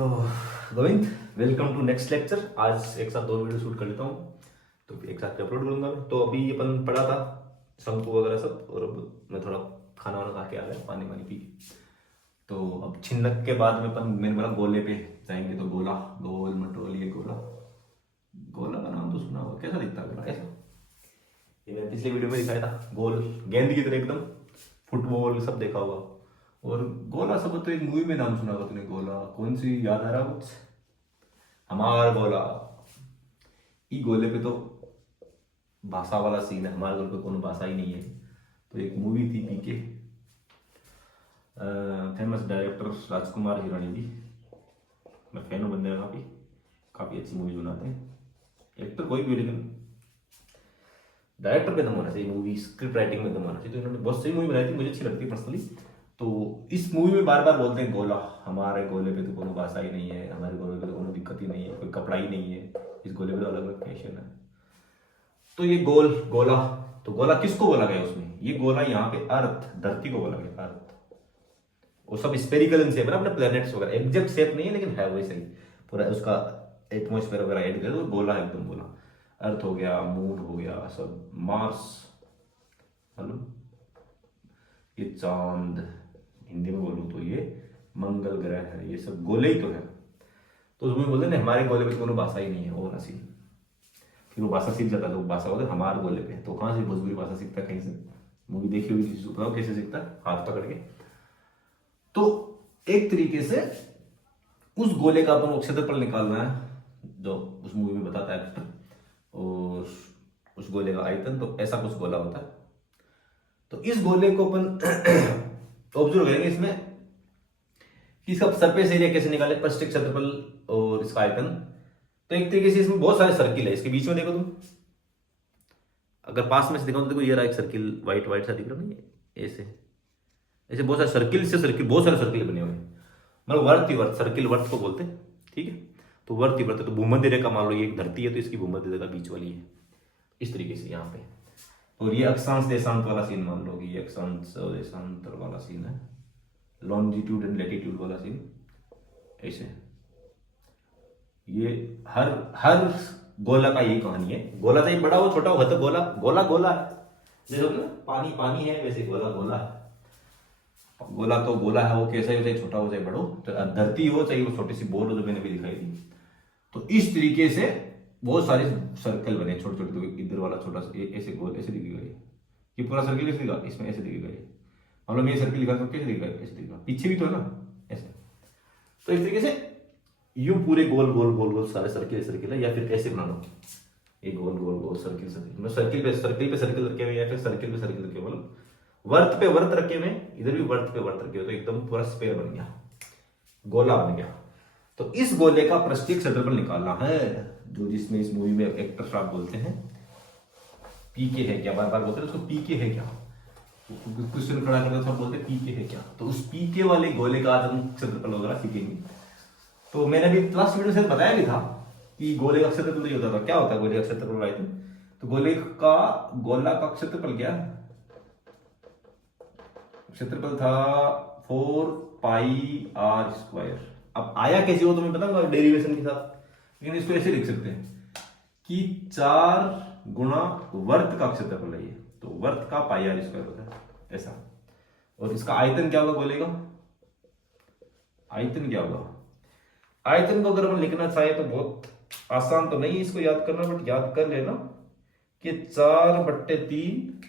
तो Govind, welcome to next lecture. आज एक साथ दो वीडियो शूट कर लेता हूँ, तो एक साथ अपलोड करूंगा मैं। तो अभी अपन पढ़ा था शंकु वगैरह सब, और अब मैं थोड़ा खाना वाना खा के आ गया, पानी वानी पी के। तो अब छिंदक के बाद में अपन, मैंने बोला गोले पे जाएंगे, तो गोला, गोल मटोल, ये गोला। गोला का नाम तो सुना होगा, कैसा दिखता है गोला? ऐसा, ये मैंने पिछले वीडियो में दिखाया था, गोल गेंद की तरह एकदम, फुटबॉल सब देखा होगा। और गोला सब तो एक मूवी में नाम सुना होगा तूने, गोला कौन सी, याद आ रहा कुछ? हमार गोला। ई गोले पे तो भाषा वाला सीन है, हमारे गोले पे कोनो भाषा ही नहीं है। तो एक मूवी थी पीके, फेमस डायरेक्टर राजकुमार हिरानी जी, मैं फैन हूँ बंदे का, काफी काफी अच्छी मूवी बनाते हैं। एक्टर कोई भी, लेकिन डायरेक्टर पे दम होना चाहिए, मूवी स्क्रिप्ट राइटिंग में दम होना चाहिए। तो इन्होंने बहुत सही मूवी बनाई थी, मुझे अच्छी लगती है पर्सनली। तो इस मूवी में बार बार बोलते हैं गोला, हमारे गोले पे तो कोनो भाषा ही नहीं है, हमारे गोले पे तो कोनो दिक्कत ही नहीं है, कोई कपड़ा ही नहीं है, इस गोले पे तो अलग अलग फैशन है। तो ये गोल गोला, तो गोला किसको बोला गया उसमें? ये गोला यहाँ पे अर्थ, धरती को बोला गया, अर्थ। वो सब स्पेरिकल इन शेप है ना, अपने प्लैनेट्स वगैरह, एग्जैक्ट शेप नहीं है लेकिन है वैसे ही, पूरा उसका एटमोस्फेयर वगैरह ऐड कर, तो गोला एकदम गोला। अर्थ हो गया, मून हो गया, सब मार्स, हेलो, ये चांद, हिंदी में बोलूँ तो ये मंगल ग्रह है, ये सब गोले ही तो है। तो उसमें बोलते ना, हमारे गोले पे कोनो भाषा ही नहीं है, वो नसीब। फिर वो भाषा सीख जाता है, तो भाषा बोलते हमारे गोले पे। तो कहाँ से भोजपुरी भाषा सीखता है? कहीं से मूवी देखी हुई किसी को बताओ कैसे सीखता है, हाथ पकड़ के। तो एक तरीके से उस गोले का अपन क्षेत्रफल निकालना है, जो उस मूवी में बताता है एक्टर, और उस गोले का आयतन, तो ऐसा कुछ गोला होता है। तो इस गोले को अपन ऑब्जर्व करेंगे इसमें कि इसका सरफेस एरिया कैसे निकाले, पृष्ठ क्षेत्रफल और इसका आयतन। तो एक तरीके से इसमें बहुत सारे सर्किल है, इसके बीच में देखो तुम, अगर पास में से दिखाऊं तो देखो, ये रहा एक सर्किल, व्हाइट व्हाइट सा दिख रहा नहीं, ऐसे ऐसे बहुत सारे सर्किल से सर्किल, बहुत सारे सर्किल बने हुए हैं, मतलब वर्त ही वर्त, सर्किल वर्त को बोलते हैं, ठीक है। तो वर्त ही वर्त, तो भूमध्य रेखा मान लो ये एक धरती है, तो इसकी भूमध्य रेखा बीच वाली है, इस तरीके से यहाँ पे। और ये अक्षांश देशांत वाला सीन मान लो कि ये अक्षांश और देशांतर वाला सीन है, लॉन्जिट्यूड एंड लैटिट्यूड वाला सीन, ऐसे। ये हर हर गोला का यही कहानी है। गोला चाहे बड़ा हो छोटा हो, तो गोला गोला गोला है, जैसे होता है ना पानी पानी है, वैसे गोला गोला है। गोला तो गोला है, वो कैसा ही हो, चाहे छोटा हो चाहे बड़ा हो, तो धरती हो चाहे वो छोटी सी बॉल हो, जो मैंने भी दिखाई थी। तो इस तरीके से बहुत सारे सर्कल बने छोटे छोटे, तो इधर वाला छोटा सा ऐसे गोल ऐसे दिखेगा, ये पूरा सर्किल ऐसे दिखा, इसमें ऐसे दिखेगा, ये मतलब ये सर्किल दिखा तो कैसे दिखेगा, ऐसे दिखेगा, पीछे भी तो है ना ऐसे। तो इस तरीके से यूं पूरे गोल गोल गोल गोल सारे सर्किल सर्किल है, या फिर ऐसे बना लो, ये गोल गोल गोल सर्किल सर्किल, मतलब सर्किल पे सर्किल रखे हुए, या फिर सर्किल पे सर्किल रखे हुए, मतलब वर्त पे वर्त रखे हुए, इधर भी वर्त पे वर्त रखे हुए, तो एकदम पूरा स्पेयर बन गया, गोला बन गया। तो इस गोले का पृष्ठीय क्षेत्रफल निकालना है, जो जिसमें इस मूवी में एक्टर साहब बोलते हैं पीके है क्या, बार बार बोलते हैं उसको, पीके है क्या, क्वेश्चन खड़ा करते सब बोलते पीके है क्या। तो उस पीके वाले गोले का आज हम क्षेत्रफल वगैरह सीखेंगे। तो मैंने अभी लास्ट वीडियो से बताया भी था कि गोले का क्षेत्रफल नहीं होता था, क्या होता है गोले का क्षेत्रफल आयतन। तो गोला का क्षेत्रफल क्या, क्षेत्रफल था 4πr²। अब आया कैसे हो तो मैं बताऊंगा डेरिवेशन के साथ, लेकिन इसको ऐसे लिख सकते हैं कि 4 गुणा वर्त का क्षेत्रफल है ये, तो वर्त का πr² होता है ऐसा। और इसका आयतन क्या होगा गोले का, आयतन क्या होगा? आयतन को अगर हम लिखना चाहे तो बहुत आसान तो नहीं इसको याद करना, बट याद कर लेना कि 4/3,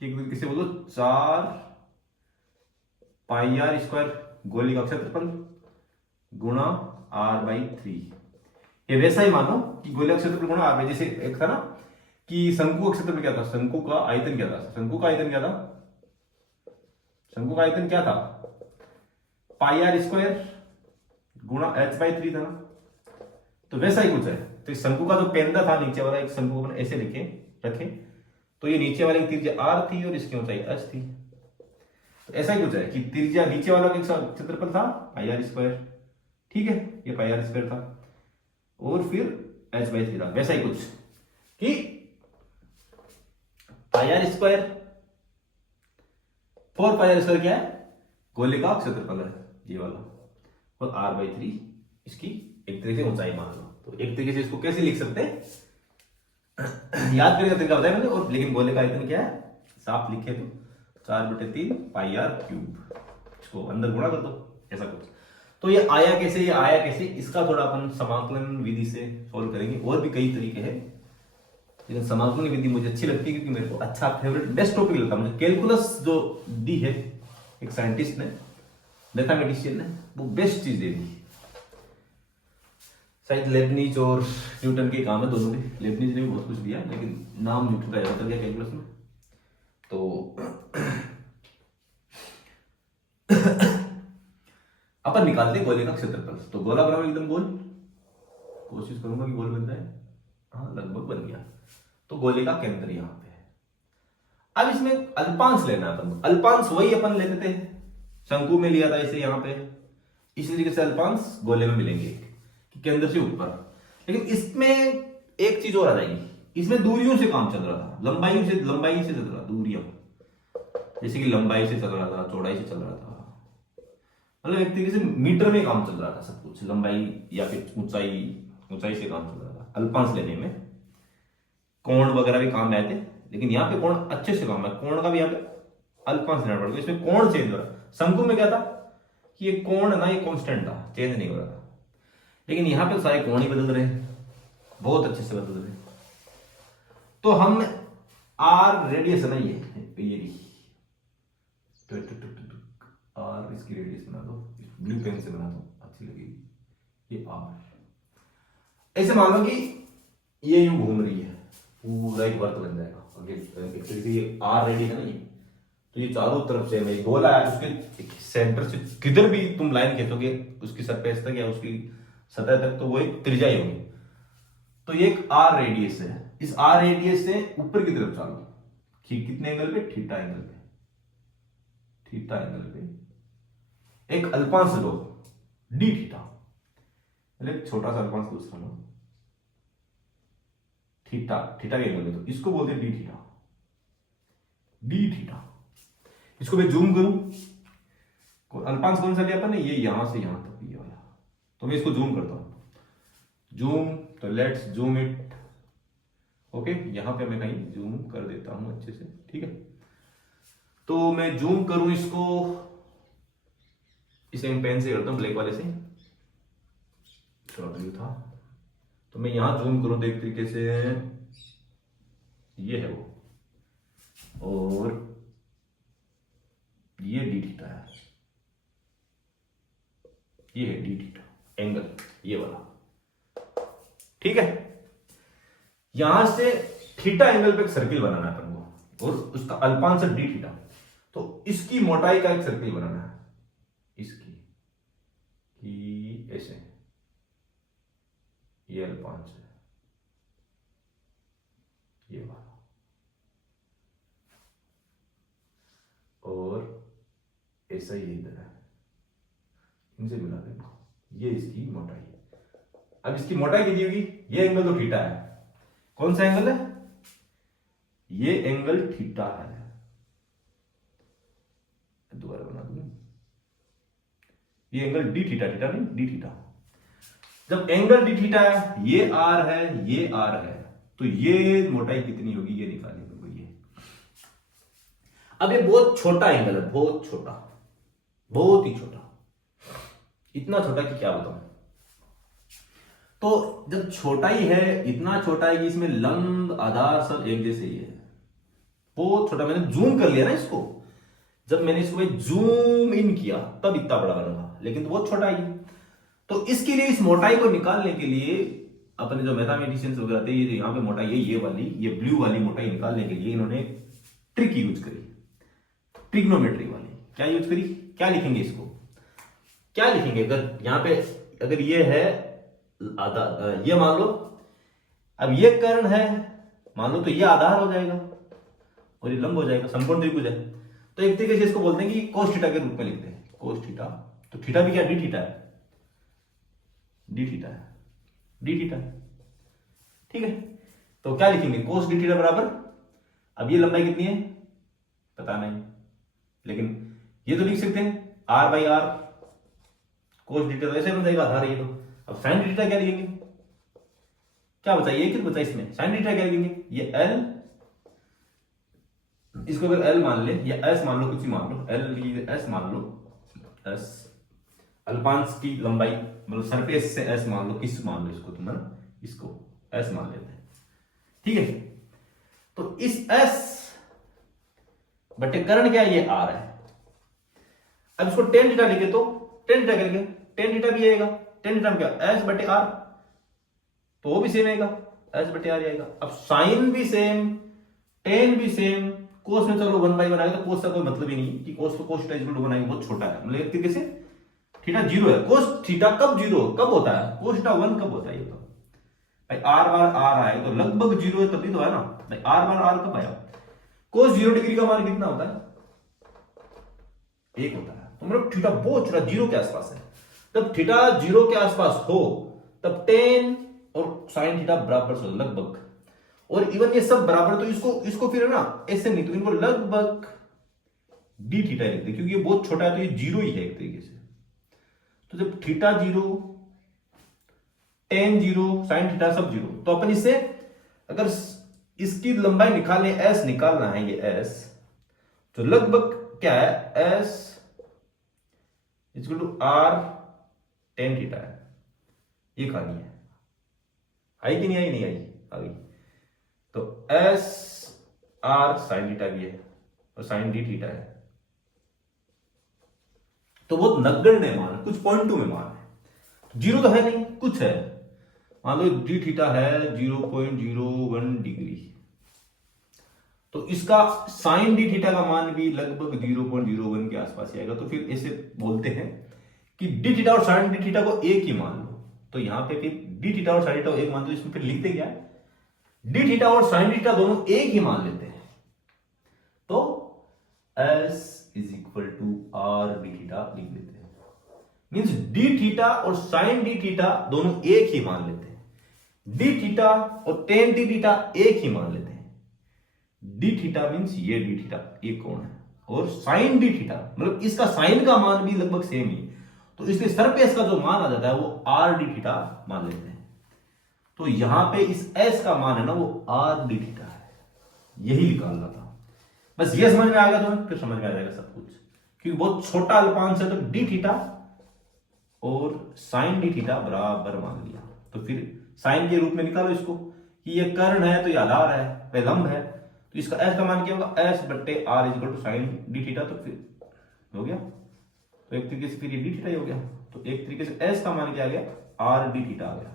किसे बोलो 4πr² गोली का क्षेत्रफल गुणा r/3। ये वैसा ही मानो कि गोले का क्षेत्रफल गुणा r, जैसे एक था ना कि शंकु का क्षेत्रफल क्या था, शंकु का आयतन क्या था, शंकु का आयतन क्या था, शंकु का आयतन क्या था, πr² गुणा h/3 था ना। तो वैसा ही कुछ है। तो इस शंकु का जो पेंदा था नीचे वाला, एक शंकु को ऐसे लिखे रखे, तो ये नीचे वाले की त्रिज्या r थी और इसकी ऊंचाई h थी। तो ऐसा ही कुछ है कि त्रिज्या नीचे वाला का क्षेत्रफल था πr², ठीक है, ये πr² था, और फिर h/3 था। वैसा ही कुछ कि πr², 4πr² क्या है, गोले का क्षेत्रफल है ये वाला, और r/3 इसकी एक तरीके से ऊंचाई मान लो। तो एक तरीके से इसको कैसे लिख सकते हैं, याद करने का तरीका बताया मैंने। और लेकिन गोले का आयतन क्या है, साफ लिखे तो 4/3 πr³। इसको अंदर गुणा कर दो ऐसा कुछ। तो ये आया कैसे, ये आया कैसे, इसका थोड़ा अपन समाकलन विधि से सॉल्व करेंगे। और भी कई तरीके हैं, लेकिन समाकलन विधि मुझे अच्छी लगती है क्योंकि मेरे को अच्छा फेवरेट बेस्ट टॉपिक लगता है मुझे। कैलकुलस जो दी है एक साइंटिस्ट ने, मैथमेटिशियन ने, वो बेस्ट चीज दे दी। शायद लेबनीज और न्यूटन के काम है दोनों के। लेबनीज ने भी बहुत कुछ दिया, लेकिन नाम न्यूटन का ज्यादा गया कैलकुलस में। तो अपन निकालते हैं गोले का क्षेत्रफल। तो गोला बनाओ एकदम गोल, कोशिश करूंगा कि गोल बन जाए। हाँ, लगभग बन गया। तो गोले का केंद्र यहाँ पे है। अब इसमें अल्पांश लेना है अपन। अल्पांश वही अपन लेते थे, शंकु में लिया था इसे यहाँ पे। इसी तरीके से अल्पांश गोले में मिलेंगे कि केंद्र से ऊपर। लेकिन इसमें एक चीज और आ जाएगी, इसमें दूरियों से काम चल रहा था, लंबाई से चल रहा, दूरियां, जैसे कि लंबाई से चल रहा था, चौड़ाई से चल रहा था, मतलब एक तरीके से मीटर में काम चल रहा था सब कुछ। लंबाई या फिर ऊंचाई से काम चल रहा था। अल्पांश लेने में कोण वगैरह भी काम आए थे, लेकिन यहाँ पे कोण अच्छे से काम है। कोण का भी यहाँ पे अल्पांश लेना पड़ेगा, इसमें कोण चेंज हो रहा। शंकु में क्या था कि ये कोण ना, ये कांस्टेंट था, चेंज नहीं हो रहा था। लेकिन यहाँ पे सारे कोण ही बदल रहे हैं, बहुत अच्छे से बदल रहे हैं। तो हम आर रेडियस है ना, ये आर इसकी रेडियस बना दो, ब्लू पेन से बना दो, अच्छी लगेगी। ये आर ऐसे मान लो कि ये यूं घूम रही है, पूरा एक वर्त बन जाएगा। एक तरीके से ये आर रेडियस है ना ये, तो ये चारों तरफ से मैं गोल आया, उसके सेंटर से किधर भी तुम लाइन खींचोगे उसकी सरफेस तक या उसकी सतह तक, तो वो एक त्रिज्या ही होगी। तो ये एक आर रेडियस है। इस आर रेडियस से ऊपर की तरफ चालो, कितने एंगल पे, थीटा एंगल पे, थीटा एंगल पे एक अल्पांश लो डी थीटा, मतलब एक छोटा सा अल्पांश दूसरा लो थीटा, थीटा के एंगल में, तो इसको बोलते हैं डी थीटा, डी थीटा। इसको मैं जूम करूं, अल्पांश कौन सा लिया अपन ने, ये यहां से यहां तक ये वाला, तो मैं इसको जूम करता हूं, जूम, तो लेट्स जूम इट। ओके, यहां पे मैं कहीं जूम कर देता हूं अच्छे से, ठीक है। तो मैं जूम करूं इसको, इसे पेन से करता हूं, ब्लैक वाले से, थोड़ा ब्लू था। तो मैं यहां जूम करूं तो एक तरीके से ये है वो, और ये डी थीटा है, ये है डी थीटा एंगल, ये वाला, ठीक है। यहां से थीटा एंगल पे एक सर्किल बनाना है अपन को, और उसका अल्पांश डी थीटा, तो इसकी मोटाई का एक सर्किल बनाना है, इसकी ऐसे, ये अल्पांश है, ये वाला, और ऐसा ही इधर है, इनसे मिला देना, ये इसकी मोटाई है। अब इसकी मोटाई कितनी होगी, ये एंगल तो थीटा है, कौन सा एंगल है, ये एंगल थीटा है। दोबारा बना दूं, ये एंगल डी थीटा, थीटा नहीं डी थीटा। जब एंगल डी थीटा है, ये आर है, ये आर है, तो ये मोटाई कितनी होगी ये निकालनी पड़ेगी, ये। अब ये बहुत छोटा एंगल है, बहुत छोटा, बहुत ही छोटा, इतना छोटा कि क्या बताऊं। तो जब छोटा ही है, इतना छोटा है कि इसमें लंब आधार सब एक जैसे ही है, बहुत छोटा। मैंने जूम कर लिया ना इसको, जब मैंने इसको जूम इन किया तब इतना बड़ा बना, लेकिन तो बहुत छोटा ही। तो इसके लिए, इस मोटाई को निकालने के लिए अपने जो मैथमेटिशियंस वगैरह थे, ये यहाँ पे मोटाई है, ये वाली, ये ब्लू वाली मोटाई निकालने के लिए इन्होंने ट्रिक यूज करी, ट्रिग्नोमेट्री वाली। क्या यूज करी, क्या लिखेंगे इसको, क्या लिखेंगे, अगर यहाँ पे अगर ये है आधार, ये मान लो, अब ये कर्ण है मान लो, तो ये आधार हो जाएगा और ये लंब हो जाएगा, संपूर्ण त्रिभुज है। तो एक तरीके से इसको बोलते हैं कि कोस थीटा के रूप में लिखते हैं, कोस थीटा। तो थीटा भी क्या, डी थीटा है, डी थीटा है, डी थीटा है, ठीक है। तो क्या लिखेंगे, कोस डी थीटा बराबर, अब ये लंबाई कितनी है पता नहीं, लेकिन ये तो लिख सकते हैं r/r कोस डी थीटा तो ऐसे बन जाएगा आधार ये तो। अब साइन डी थीटा क्या लिखेंगे, क्या बचा ये कितना बचा इसमें, साइन डी थीटा क्या लिखेंगे, ये एल, इसको अगर एल मान ले या एस मान लो, कुछ ही मान लो, एल एस मान लो, एस अल्पांश की लंबाई मतलब सरफेस से एस मान लो, किस मान लो इसको तुम है ना, इसको एस मान लेते हैं, ठीक है। तो इस एस बटे कर्ण क्या है, ये आर है। अब इसको टेन थीटा लिखे तो टेन थीटा क्या लिखे, टेन थीटा भी आएगा, टेन थीटा में क्या एस बटे आर, तो वो भी सेम आएगा, एस बटे आर आएगा। अब साइन भी सेम, टेन भी सेम, कोस में चलो 1/1 आएगा, तो कोस का कोई मतलब ही नहीं कि कोस तो कोस थीटा इक्वल टू 1 आएगा, बहुत छोटा है, मतलब एक तरीके से थीटा 0 है, कोस थीटा कब 0 कब होता है, कोस थीटा 1 कब होता है, ये तो भाई आर बार आर आए तो लगभग 0 है तभी तो है ना भाई, आर बार आर कब आया, कोस 0 डिग्री का मान कितना होता है, 1 होता है, तो मतलब थीटा बहुत छोटा 0 के आसपास है। जब थीटा 0 के आसपास हो तब टेन और साइन थीटा बराबर से लगभग, और इवन ये सब बराबर, तो इसको फिर है ना ऐसे नहीं, तो इनको लगभग डी थीटा लिखते हैं, क्योंकि ये बहुत छोटा है तो ये 0 ही है एक तरीके से। तो जब थीटा 0, टेन 0, साइन थीटा सब 0, तो अपन इससे अगर इसकी लंबाई निकालें, एस निकालना है ये एस, तो लगभग क्या है, s equal to r tan theta है, ये कहानी है, आई कि नहीं आई, नहीं आई, आ गई। तो एस आर साइन थीटा भी है और साइन डी थीटा है, तो बहुत नगण्य मान, कुछ 0.2 में मान है, 0 तो है नहीं, कुछ है, मान लो डी थीटा है 0.01 डिग्री, तो इसका साइन डी थीटा का मान भी लगभग 0.01 के आसपास ही आएगा। तो फिर ऐसे बोलते हैं कि डी थीटा और साइन डी थीटा को एक ही मान लो, तो यहां पे फिर डी थीटा और साइन थीटा को एक मान, तो इसमें फिर लिखते क्या है, डी थीटा और साइन थीटा दोनों एक ही मान लेते हैं, तो s is equal to r d theta लिख लेते हैं, मींस डी थीटा और साइन डी थीटा दोनों एक ही मान लेते हैं, डी थीटा और टेन डी थीटा एक ही मान लेते हैं, डी थीटा मींस ये डी थीटा ये कौन है, और साइन डी थीटा मतलब इसका साइन का मान भी लगभग सेम ही, तो इसलिए सरफेस का जो मान आ जाता है वो आर डी थीटा मान लेते हैं। तो यहां पे इस एस का मान है ना वो आर डी थीटा है, यही निकालना था, बस ये समझ में आ गया तो फिर समझ में आ जाएगा सब कुछ, क्योंकि बहुत छोटा अल्पांश है, तो डी थीटा और साइन डी थीटा बराबर मान लिया, तो फिर साइन के रूप में निकालो इसको कि ये कर्ण है तो ये आधार है, वह लंब है, तो इसका एस का मान क्या होगा, एस बट्टे r equal to sine d theta, तो फिर हो गया, तो एक तरीके से फिर ये डी थीटा ही हो गया, तो एक तरीके से एस का मान क्या आ गया, आर डी थीटा आ गया,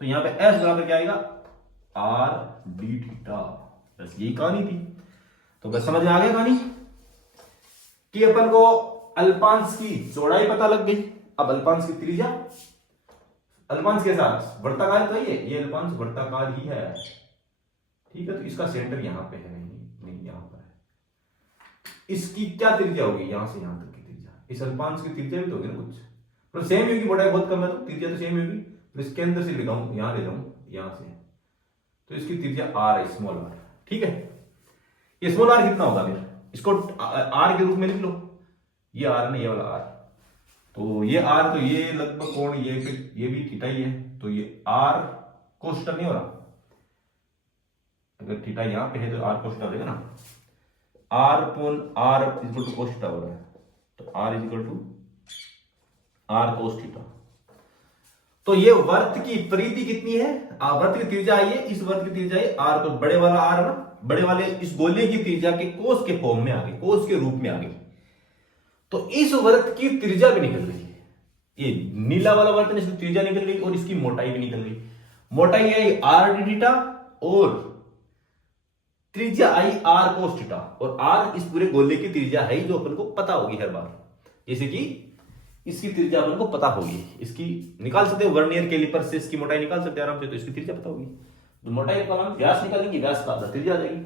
तो यहां पे एस बराबर क्या आएगा, आर डी थीटा, बस यही कहानी थी। तो बस समझ में आ गया कहानी कि अपन को अल्पांश की चौड़ाई पता लग गई, अब अल्पांश की त्रिज्या, अल्पांश के साथ वर्ताकार तो ये अल्पांश वर्ताकार ही है, ठीक है, तो इसका सेंटर यहां पे है, नहीं यहां पर है, इसकी क्या त्रिज्या होगी, यहां से यहां तक की त्रिज्या, इस अल्पांश की त्रिज्या भी तो होगी ना कुछ, मतलब सेम होगी, मोटाई बहुत कम है तो त्रिज्या तो सेम होगी, तो इसके अंदर से ले जाऊं, यहां ले जाऊं, यहां से, तो इसकी त्रिज्या आर है, स्मॉल आर, ठीक है, ये स्मॉल आर कितना होगा, फिर इसको आर के रूप में लिख लो, ये आर ना, ये वाला आर, तो ये आर, तो ये लगभग कोण, ये भी थीटा ही है, तो ये आर कोस थीटा नहीं हो रहा, अगर थीटा यहां पे है तो आर कोस थीटा हो जाएगा ना, r upon r equal to cos theta हो रहा है, तो r equal to r cos theta. तो ये वर्त की परिधि कितनी है, वर्त की त्रिज्या आई है, इस वर्त की त्रिज्या है आर, तो बड़े वाला आर है ना, बड़े वाले इस गोले की त्रिज्या के कोस के फॉर्म में आ गई, कोस के रूप में आ गई, तो इस वर्त की त्रिज्या भी निकल गई, ये नीला वाला वर्त है, इसकी त्रिज्या निकल गई और इसकी मोटाई भी निकल गई, मोटाई आई आर डी थीटा और त्रिज्या आई आर कोस थीटा, और आर इस पूरे गोले की त्रिज्या है जो अपन को पता होगी हर बार, जैसे कि इसकी त्रिज्या अपन को पता होगी, इसकी निकाल सकते हो वर्नियर कैलिपर से, इसकी मोटाई निकाल सकते हैं आराम से, तो इसकी त्रिज्या पता होगी, तो मोटाई का नाम व्यास निकालेंगे, व्यास का त्रिज्या आ जाएगी,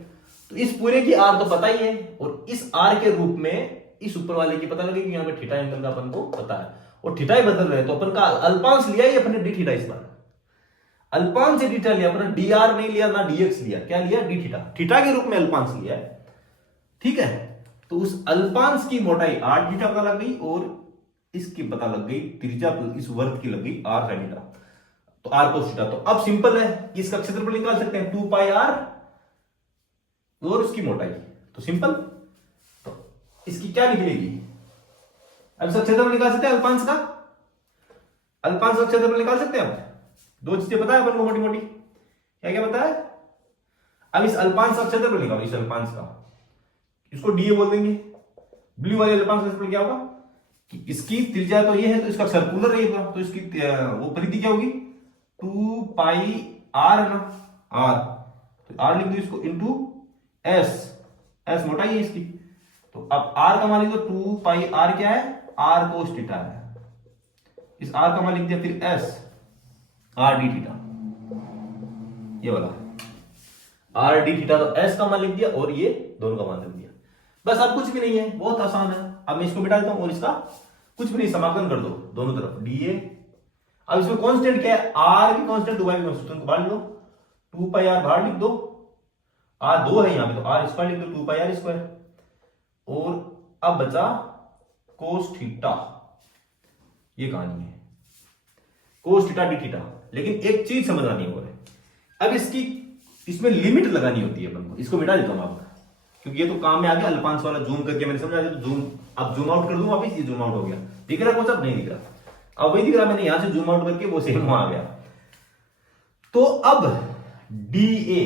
तो इस पूरे की आर तो पता ही है, और इस आर के रूप में इस ऊपर वाले की पता लगेगी, यहाँ पे थीटा एंगल का अपन को पता है, और थीटा ही बदल रहे हैं, तो अपन का अल्पांश लिया ही अपने डी थीटा, इस बार अल्पांश से थीटा लिया, अपने डी आर नहीं लिया ना डी एक्स लिया, क्या लिया, डी थीटा, थीटा के रूप में अल्पांश लिया है, ठीक है, तो उस अल्पांश की मोटाई आर थीटा का लग गई और इसकी पता लग गई त्रिज्या इस वर्ग की लग गई r sin थीटा, तो r cos थीटा। तो अब सिंपल है, इसका क्षेत्रफल निकाल सकते हैं 2 पाई r और उसकी मोटाई, तो सिंपल। तो इसकी क्या निकलेगी, अब इसका क्षेत्रफल निकाल सकते हैं अल्पांश का, अल्पांश का क्षेत्रफल निकाल सकते हैं। अब दो चीजें पता है अपन को मोटी मोटी, क्या क्या पता है। अब इस अल्पांश का क्षेत्रफल निकालो, इस अल्पांश का, इसको डीए बोल देंगे। ब्लू वाले अल्पांश का क्षेत्रफल क्या होगा कि इसकी त्रिज्या तो ये है, तो इसका सर्कुलर रहेगा, तो इसकी वो परिधि क्या होगी 2 पाई r है ना, r, तो r लिख दो इसको इंटू s, s मोटाई है इसकी। तो अब r का मान लिख दो 2 पाई r क्या है, r cos थीटा है, इस r का मान लिख दिया फिर s r d थीटा, ये वाला r d थीटा, तो s का मान लिख दिया और ये दोनों का मान लिख दिया, बस। अब कुछ भी नहीं है, बहुत आसान है। अब मैं इसको मिटा देता हूं और इसका कुछ भी नहीं, समाकलन कर दो दोनों तरफ dA। अब इसमें कांस्टेंट क्या है, r की कांस्टेंट, 2 की कांस्टेंट को बाहर लो, 2 पाई r बाहर लिख दो, r 2 है यहां पे, तो r स्क्वायर लिख दो 2 पाई r स्क्वायर, और अब बचा cos थीटा, ये कहानी है cos थीटा d थीटा। लेकिन एक चीज समझानी हो है, अब इसकी इसमें लिमिट लगानी होती है अपन को। इसको मिटा देता हूं आपका, क्योंकि ये तो काम में आ गया, अल्पांश वाला जूम करके मैंने समझा दिया, तो जूम, अब जूम आउट कर दूं वापिस, ये जूम आउट हो गया, दिख रहा है कौन सा, नहीं दिख रहा, अब वही दिख रहा, मैंने यहां से जूम आउट करके वो सेम वहां आ गया। तो अब डीए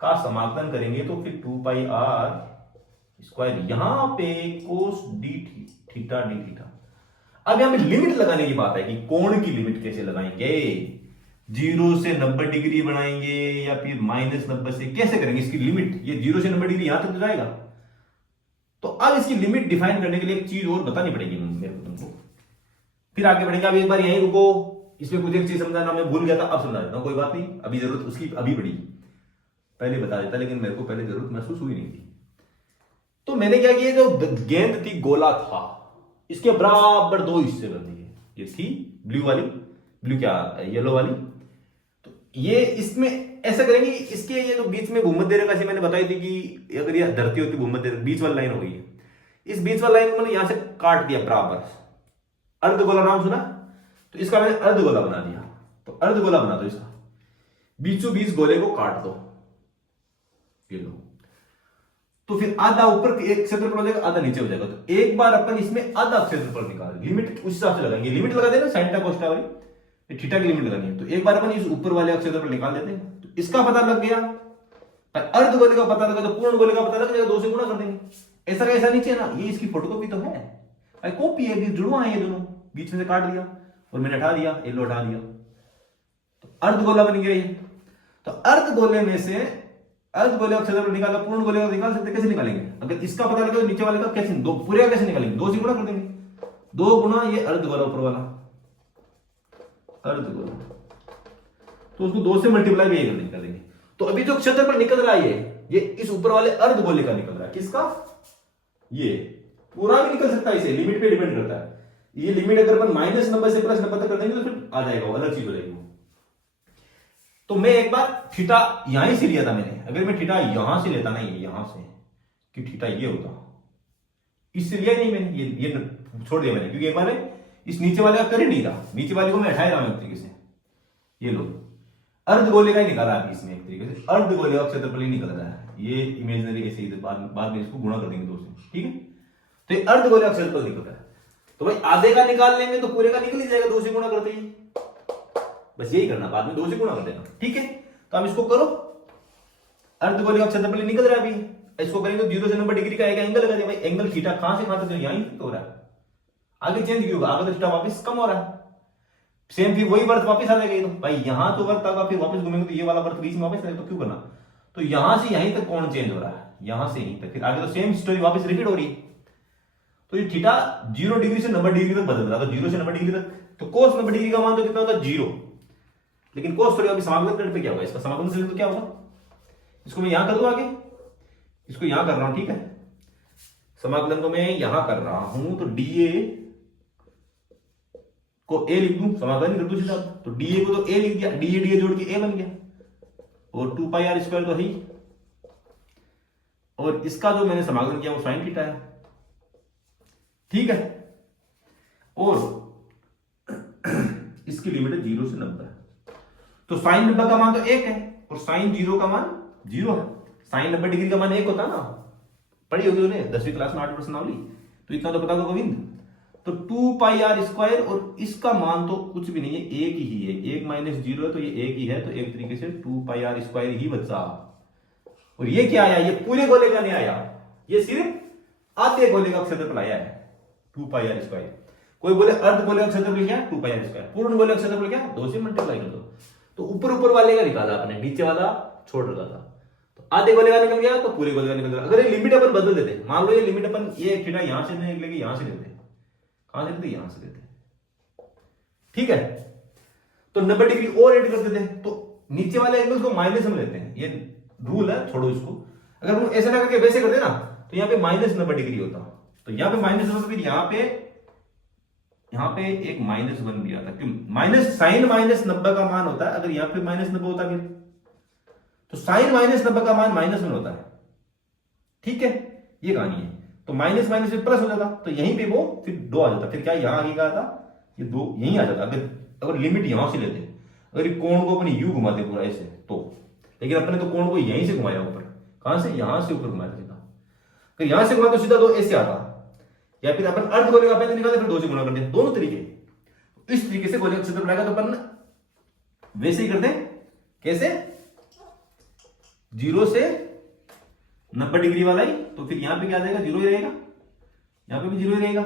का समाकलन करेंगे तो फिर 2 पाई r स्क्वायर, यहां पे कोस डी थीटा डी थीटा। अब यहां पे लिमिट लगाने की बात है कि कोण की लिमिट कैसे लगाएंगे, 0 से 90 डिग्री बनाएंगे या फिर -90 से, कैसे करेंगे इसकी लिमिट, ये 0 से 90 डिग्री यहां तक तो जाएगा। तो अब इसकी लिमिट डिफाइन करने के लिए एक चीज और बतानी पड़ेगी मेरे को तुमको, फिर आगे बढ़ेंगे। अब एक बार यहीं रुको, इसमें कुछ एक चीज समझाना मैं भूल गया था, अब समझा देता हूं, कोई बात नहीं, अभी जरूरत उसकी अभी पड़ी, पहले बता देता, लेकिन मेरे को पहले जरूरत महसूस हुई नहीं थी। तो मैंने क्या किया, जो गेंद थी, गोला था, इसके बराबर 2 हिस्से कर दिए, ये थी ब्लू वाली, ब्लू क्या येलो वाली, तो ये इसमें ऐसा करेंगे, इसके ये जो बीच में भूमध्य रेखा से मैंने बताई थी कि अगर ये धरती होती भूमध्य, बीच वाली लाइन हो गई है, इस बीच वाली लाइन को मैंने यहां से काट दिया बराबर, अर्धगोला नाम सुना, तो इसका मैंने अर्धगोला बना दिया। तो अर्धगोला बना दो इसका, बीचों बीच गोले को काट दो, ये लो, तो फिर आधा ऊपर एक क्षेत्रफल हो जाएगा, आधा नीचे हो जाएगा। तो एक बार अपन इसमें आधा क्षेत्रफल निकाल, लिमिट उस हिसाब से लगाएंगे, लिमिट लगा देना साइन थीटा कोस थीटा वाली, थीटा की लिमिट लगानी है। तो एक बार अपन इस ऊपर वाले क्षेत्रफल निकाल देते हैं, तो इसका पता लग गया, अर्ध गोले का पता लगा, तो पूर्ण गोले का पता लग जाएगा, 2 से गुणा कर देंगे। ऐसा का ऐसा नीचे ना, ये इसकी फोटोकॉपी तो है, भाई कॉपी है, जुड़वा है ये दोनों, बीच में से काट दिया और मैंने हटा दिया, येलो हटा दिया, तो अर्ध गोला बन गया ये। तो अर्ध गोले में से अर्ध गोले का क्षेत्रफल निकाला, पूर्ण गोले का निकाल सकते, कैसे निकालेंगे, अगर इसका पता लगे तो नीचे वाले का कैसे, दो पूरे का कैसे निकालेंगे, 2 से गुणा कर देंगे, 2 गुणा ये अर्ध गोला ऊपर वाला अर्ध गोला, तो उसको 2 से मल्टीप्लाई भी कर देंगे। तो अभी जो क्षेत्रफल निकल रहा है ये इस ऊपर वाले अर्ध गोले का निकल रहा है, किसका, ये पूरा भी निकल सकता है, इसे लिमिट पे डिपेंड करता है। ये लिमिट अगर अपन -90 से +90 तक कर देंगे तो फिर आ जाएगा, वो अलग चीज हो जाएगी। तो मैं एक बार थीटा यहां से लिया था मैंने, अगर मैं थीटा यहां से लेता ना, ये यहां से, कि थीटा ये होता, इससे लिया नहीं मैंने, ये छोड़ दिया मैंने, क्योंकि एक बार इस नीचे वाले का कर ही नहीं था, नीचे वाले को मैं हटाया रहा हूं एक तरीके से। ये लो अर्ध गोले का ही निकाला अभी इसमें, एक तरीके से अर्ध गोले का क्षेत्रफल ही निकल रहा है, ये इमेजिनरी ऐसे ही बाद में इसको गुणा कर देंगे 2 से, ठीक है। तो ये अर्ध गोले का क्षेत्रफल निकल रहा है, तो भाई आधे का निकाल लेंगे तो पूरे का निकल ही जाएगा, 2 से गुणा करते ही, बस यही करना, बाद में 2 से गुणा कर देना, ठीक है। तो अब इसको करो, अर्ध गोले का क्षेत्रफल निकल रहा है अभी, इसको करेंगे 0 से 90 डिग्री का एक एंगल लगा दिया, भाई एंगल थीटा कहां से कहां तक, यहां तो हो रहा है, आगे चेंज क्यों होगा, आगे तो थीटा वापस कम हो रहा है, सेम फिर वही वर्त वापस आ जाएगा। तो भाई यहां तो वर्त आगा, फिर वापस घूमेंगे तो ये वाला वर्त बीच में वापस आएगा, तो क्यों करना, तो यहां से यहीं तक कोण चेंज हो रहा है, यहां से यहीं तक, फिर आगे तो सेम स्टोरी वापस रिपीट हो रही है। तो ये थीटा 0 डिग्री से 90 डिग्री तक बदल रहा था, 0 से 90 डिग्री तक, तो कोस 90 डिग्री का मान तो कितना होता है 0, लेकिन कोस थोड़ी अभी समाकलन करने पे क्या होगा, इसका समाकलन से तो क्या होगा, इसको मैं यहां कर दूं आगे, इसको यहां कर रहा हूं, ठीक है, समाकलन को मैं यहां कर रहा हूं, तो डीए को a लिख दूं, समाकलन कर दूं सीधा, तो dA को तो a लिख दिया, dA जोड़ के a बन गया, और 2 पाई r स्क्वायर तो है, और इसका जो मैंने समाकलन किया वो sin थीटा है, ठीक है। और इसकी लिमिट है 0 से 90। तो साइन 90 का मान तो 1 है और साइन 0 का मान 0 है। साइन 90 डिग्री का मान 1 होता है ना, पढ़ी होगी उन्हें 10वीं क्लास में 8 प्रश्नावली, तो इतना तो पता होगा गोविंद। तो 2 पाई आर स्क्वायर और इसका मान तो कुछ भी नहीं है, 1 ही है, 1 माइनस 0 है तो ये 1 ही है, तो एक तरीके से 2 पाई आर स्क्वायर ही बचा। और ये क्या आया, ये पूरे गोले का नहीं आया, ये सिर्फ आधे गोले का क्षेत्रफल आया है 2 पाई आर स्क्वायर। कोई बोले अर्ध गोले का क्षेत्रफल क्या, 2 पाई आर स्क्वायर। पूर्ण गोले का क्षेत्रफल क्या, 2 से मल्टीप्लाई कर दो। तो ऊपर ऊपर वाले का निकाला आपने, नीचे वाला छोड़ रखा था, तो आधे गोले का निकल गया तो पूरे गोले का निकल गया। अगर ये लिमिट अपन बदल देते, मान लो ये लिमिट अपन ये थीटा यहां से नहीं लेके यहां से लेते, कहां से लेते, यहां से लेते, ठीक है। तो 90 डिग्री और ऐड कर देते, तो नीचे वाले एंगल्स को माइनस में लेते हैं, ये रूल है, छोड़ो इसको। अगर हम ऐसा ना करके वैसे करते ना तो यहाँ पे माइनस 90 डिग्री होता, तो यहाँ पे माइनस 90, फिर यहाँ पे एक माइनस 1 भी आता, क्यों, माइनस साइन माइनस 90 का मान होता है, अगर यहाँ पे माइनस 90 होता फिर तो साइन माइनस 90 का मान माइनस 1 होता है, ठीक है, ये कहानी है। तो माइनस माइनस में प्लस हो जाता, तो यहीं पे वो फिर 2 आ जाता, फिर क्या यहाँ आगे क्या आता, ये 2 यहीं आ जाता। अगर लिमिट यहां से लेते, अगर ये कोण को अपने यू घुमाते पूरा ऐसे तो, लेकिन अपने तो कोण को यहीं से घुमाया ऊपर, कहां से, यहां से ऊपर घुमाया सीधा। अगर यहां से घुमाते तो सीधा 2 ऐसे आता, या फिर अपन अर्ध गोले का पैंतै निकालते फिर 2 से गुणा कर दें, दोनों तरीके। इस तरीके से गोले का क्षेत्रफल आएगा, तो अपन वैसे ही करते हैं, कैसे, 0 से 90 डिग्री वाला ही, तो फिर यहां पे क्या आ जाएगा, 0 ही रहेगा, यहां पे भी 0 ही रहेगा।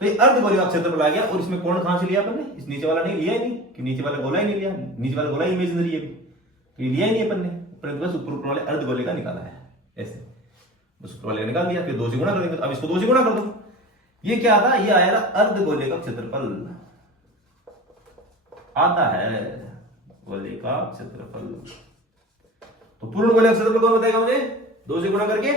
तो ये अर्ध गोले का क्षेत्रफल आ गया, और इसमें कोण कहां से लिया अपन ने, इस नीचे वाला नहीं लिया ही नहीं, कि नीचे वाला गोला ही नहीं लिया, नीचे वाला गोला इमेजिनरी है, तो ये लिया ही नहीं अपन ने, बस ऊपर वाले अर्ध गोले का निकाला है, ऐसे बस ऊपर वाले का निकाल दिया, फिर 2 से गुणा कर देंगे। अब इसको 2 से गुणा कर दो, ये क्या आता, ये आया अर्ध गोले का क्षेत्रफल आता है, गोले का क्षेत्रफल। तो पूर्ण गोले का क्षेत्रफल कौन बताएगा मुझे, 2 से गुणा करके।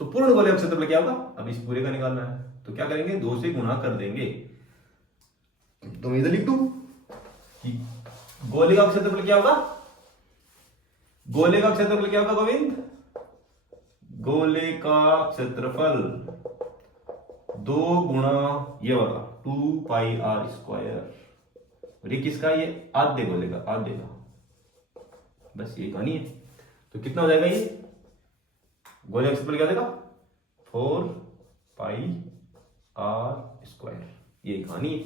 तो पूर्ण गोले का क्षेत्रफल क्या होगा, अब इस पूरे का निकालना है, तो क्या करेंगे, 2 से गुणा कर देंगे। तो मैं इधर लिख दूं कि गोले का क्षेत्रफल क्या होगा, गोले का क्षेत्रफल क्या होगा गोविंद, गोले का क्षेत्रफल 2 गुणा ये वाला 2 पाई आर स्क्वायर, और ये किसका, ये आधे गोले का, आधे का, बस ये कहानी है। तो कितना हो जाएगा, ये गोले का क्षेत्रफल क्या देगा, 4 पाई आर स्क्वायर, ये कहानी है।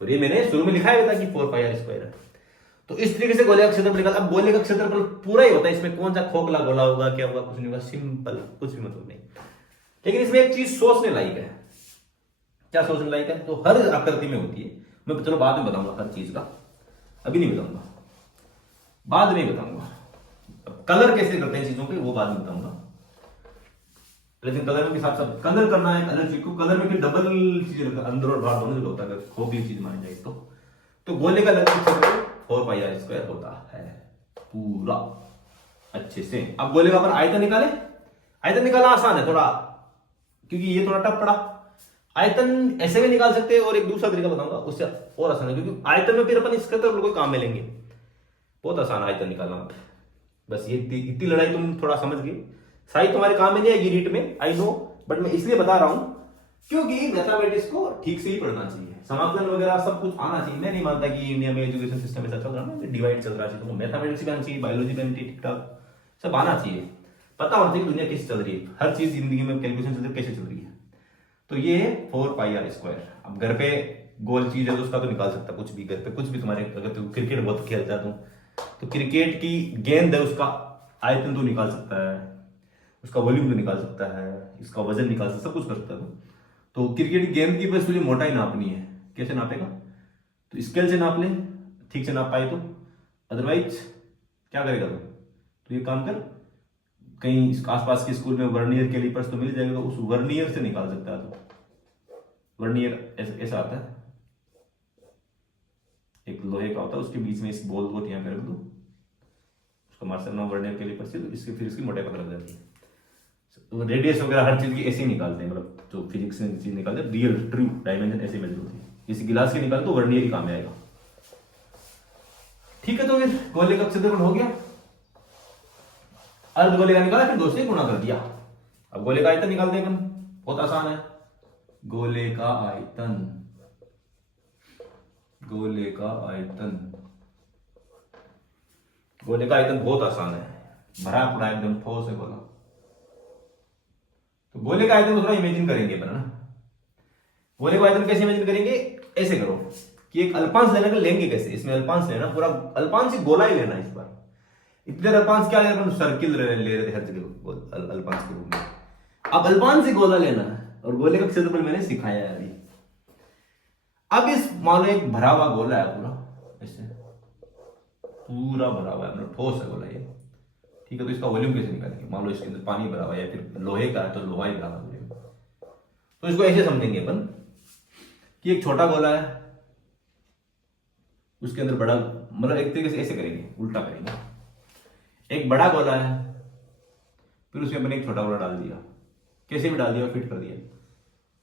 और ये मैंने शुरू में लिखा है था कि 4 पाई आर स्क्वायर है। तो इस तरीके से गोले का क्षेत्रफल निकाल। अब गोले का क्षेत्रफल पूरा ही होता है, इसमें कौन सा खोखला गोला होगा, क्या होगा, कुछ नहीं होगा, सिंपल, कुछ भी मतलब नहीं। लेकिन इसमें एक चीज सोचने लायक है, क्या सोचने लायक है, तो हर आकृति में होती है, मैं चलो बाद में बताऊंगा हर चीज का, अभी नहीं बताऊंगा, बाद में बताऊंगा। कलर कैसे करते हैं चीजों के, वो बाद में बताऊंगा, लेकिन कलर के साथ साथ कलर करना है, कलर चीज को, कलर में फिर डबल चीज अंदर और बाहर दोनों जगह होता है, खोखली चीज मानी जाए तो गोले का लगभग 4 पाई आर स्क्वायर होता है पूरा अच्छे से। अब गोले का अपन आयतन निकाले, आयतन निकालना आसान है थोड़ा, क्योंकि ये थोड़ा टफ पड़ा। आयतन ऐसे भी निकाल सकते हैं, और एक दूसरा तरीका बताऊंगा उससे और आसान है, क्योंकि आयतन में फिर अपन इसके तो कोई काम में लेंगे, बहुत आसान आयतन निकालना। बस ये इतनी लड़ाई तुम थोड़ा समझ गए, शायद तुम्हारे काम में नहीं आएगी रीट में, आई नो, बट मैं इसलिए बता रहा हूं क्योंकि मैथमेटिक्स को ठीक से ही पढ़ना चाहिए, समाकलन वगैरह सब कुछ आना चाहिए। मैं नहीं मानता कि इंडिया में एजुकेशन सिस्टम ऐसा चल रहा है, डिवाइड चल रहा है, तो मैथमेटिक्स भी आना चाहिए, बायोलॉजी भी आनी चाहिए, ठीक ठाक सब आना चाहिए, पता होना चाहिए दुनिया कैसे चल रही है, हर चीज जिंदगी में कैलकुलेशन चल रही है, कैसे चल रही है। तो ये है 4 पाई आर स्क्वायर। अब घर पे गोल चीज है तो उसका तो निकाल सकता कुछ भी, घर पे कुछ भी तुम्हारे, अगर तुम क्रिकेट बहुत खेलता तो क्रिकेट की गेंद है, उसका आयतन तो निकाल सकता है, उसका वॉल्यूम तो निकाल सकता है, इसका वजन निकाल सकता है, सब कुछ कर सकता है। तो क्रिकेट की गेंद की बस तुझे मोटाई नापनी है, कैसे नापेगा, तो स्केल से नाप ले, ठीक से नाप पाए तो, अदरवाइज क्या करेगा तो ये काम कर, कहीं आसपास के स्कूल में वर्नियर कैलिपर्स तो मिल जाएगा, तो उस वर्नियर से निकाल सकता है। तो वर्नियर ऐसा आता है, एक लोहे का होता है, उसके बीच में इस बॉल को यहाँ पे रख दो, उसका मार्शल नाम वर्नियर कैलिपर से, तो इसके फिर इसकी मोटाई पता लग जाती है। रेडियस वगैरह हर चीज की ऐसे ही निकालते हैं, मतलब जो फिजिक्स में चीज निकालते हैं, रियल ट्रू डायमेंशन ऐसे मेजर होती है। इसी गिलास के निकाले तो वर्नियर ही काम में आएगा, ठीक है। तो फिर गोले का क्षेत्रफल हो गया, अर्ध गोले का निकाला, फिर 2 से गुणा कर दिया। अब गोले का आयतन निकालते हैं अपन, बहुत आसान है, गोले का आयतन गोले का आयतन, गोले का आयतन बहुत आसान है, भरा पूरा एकदम ठोस है गोला। तो गोले का आयतन थोड़ा इमेजिन करेंगे अपन ना। गोले का आयतन कैसे इमेजिन करेंगे, ऐसे करो कि एक अल्पांश लेने का लेंगे कैसे, इसमें अल्पांश लेना, पूरा अल्पांश ही गोला ही लेना। इस बार इतनी देर अल्पांश क्या ले रहे, सर्किल ले रहे थे हर जगह अल्पांश के रूप में। अब अल्पांश से गोला लेना है, और गोले का क्षेत्रफल मैंने सिखाया है अभी। अब इस मान लो एक भरा हुआ गोला है पूरा, ऐसे पूरा भरा हुआ है, ठोस है गोला ये, ठीक है। तो इसका वॉल्यूम कैसे निकालेंगे, मान लो इसके अंदर पानी भरा हुआ है या फिर लोहे का है तो लोहा ही भरा हुआ है। तो इसको ऐसे समझेंगे अपन कि एक छोटा गोला है, उसके अंदर बड़ा, मतलब एक तरीके से ऐसे करेंगे, उल्टा करेंगे। एक बड़ा गोला है, फिर उसमें अपन एक छोटा गोला डाल दिया, कैसे भी डाल दिया, फिट कर दिया,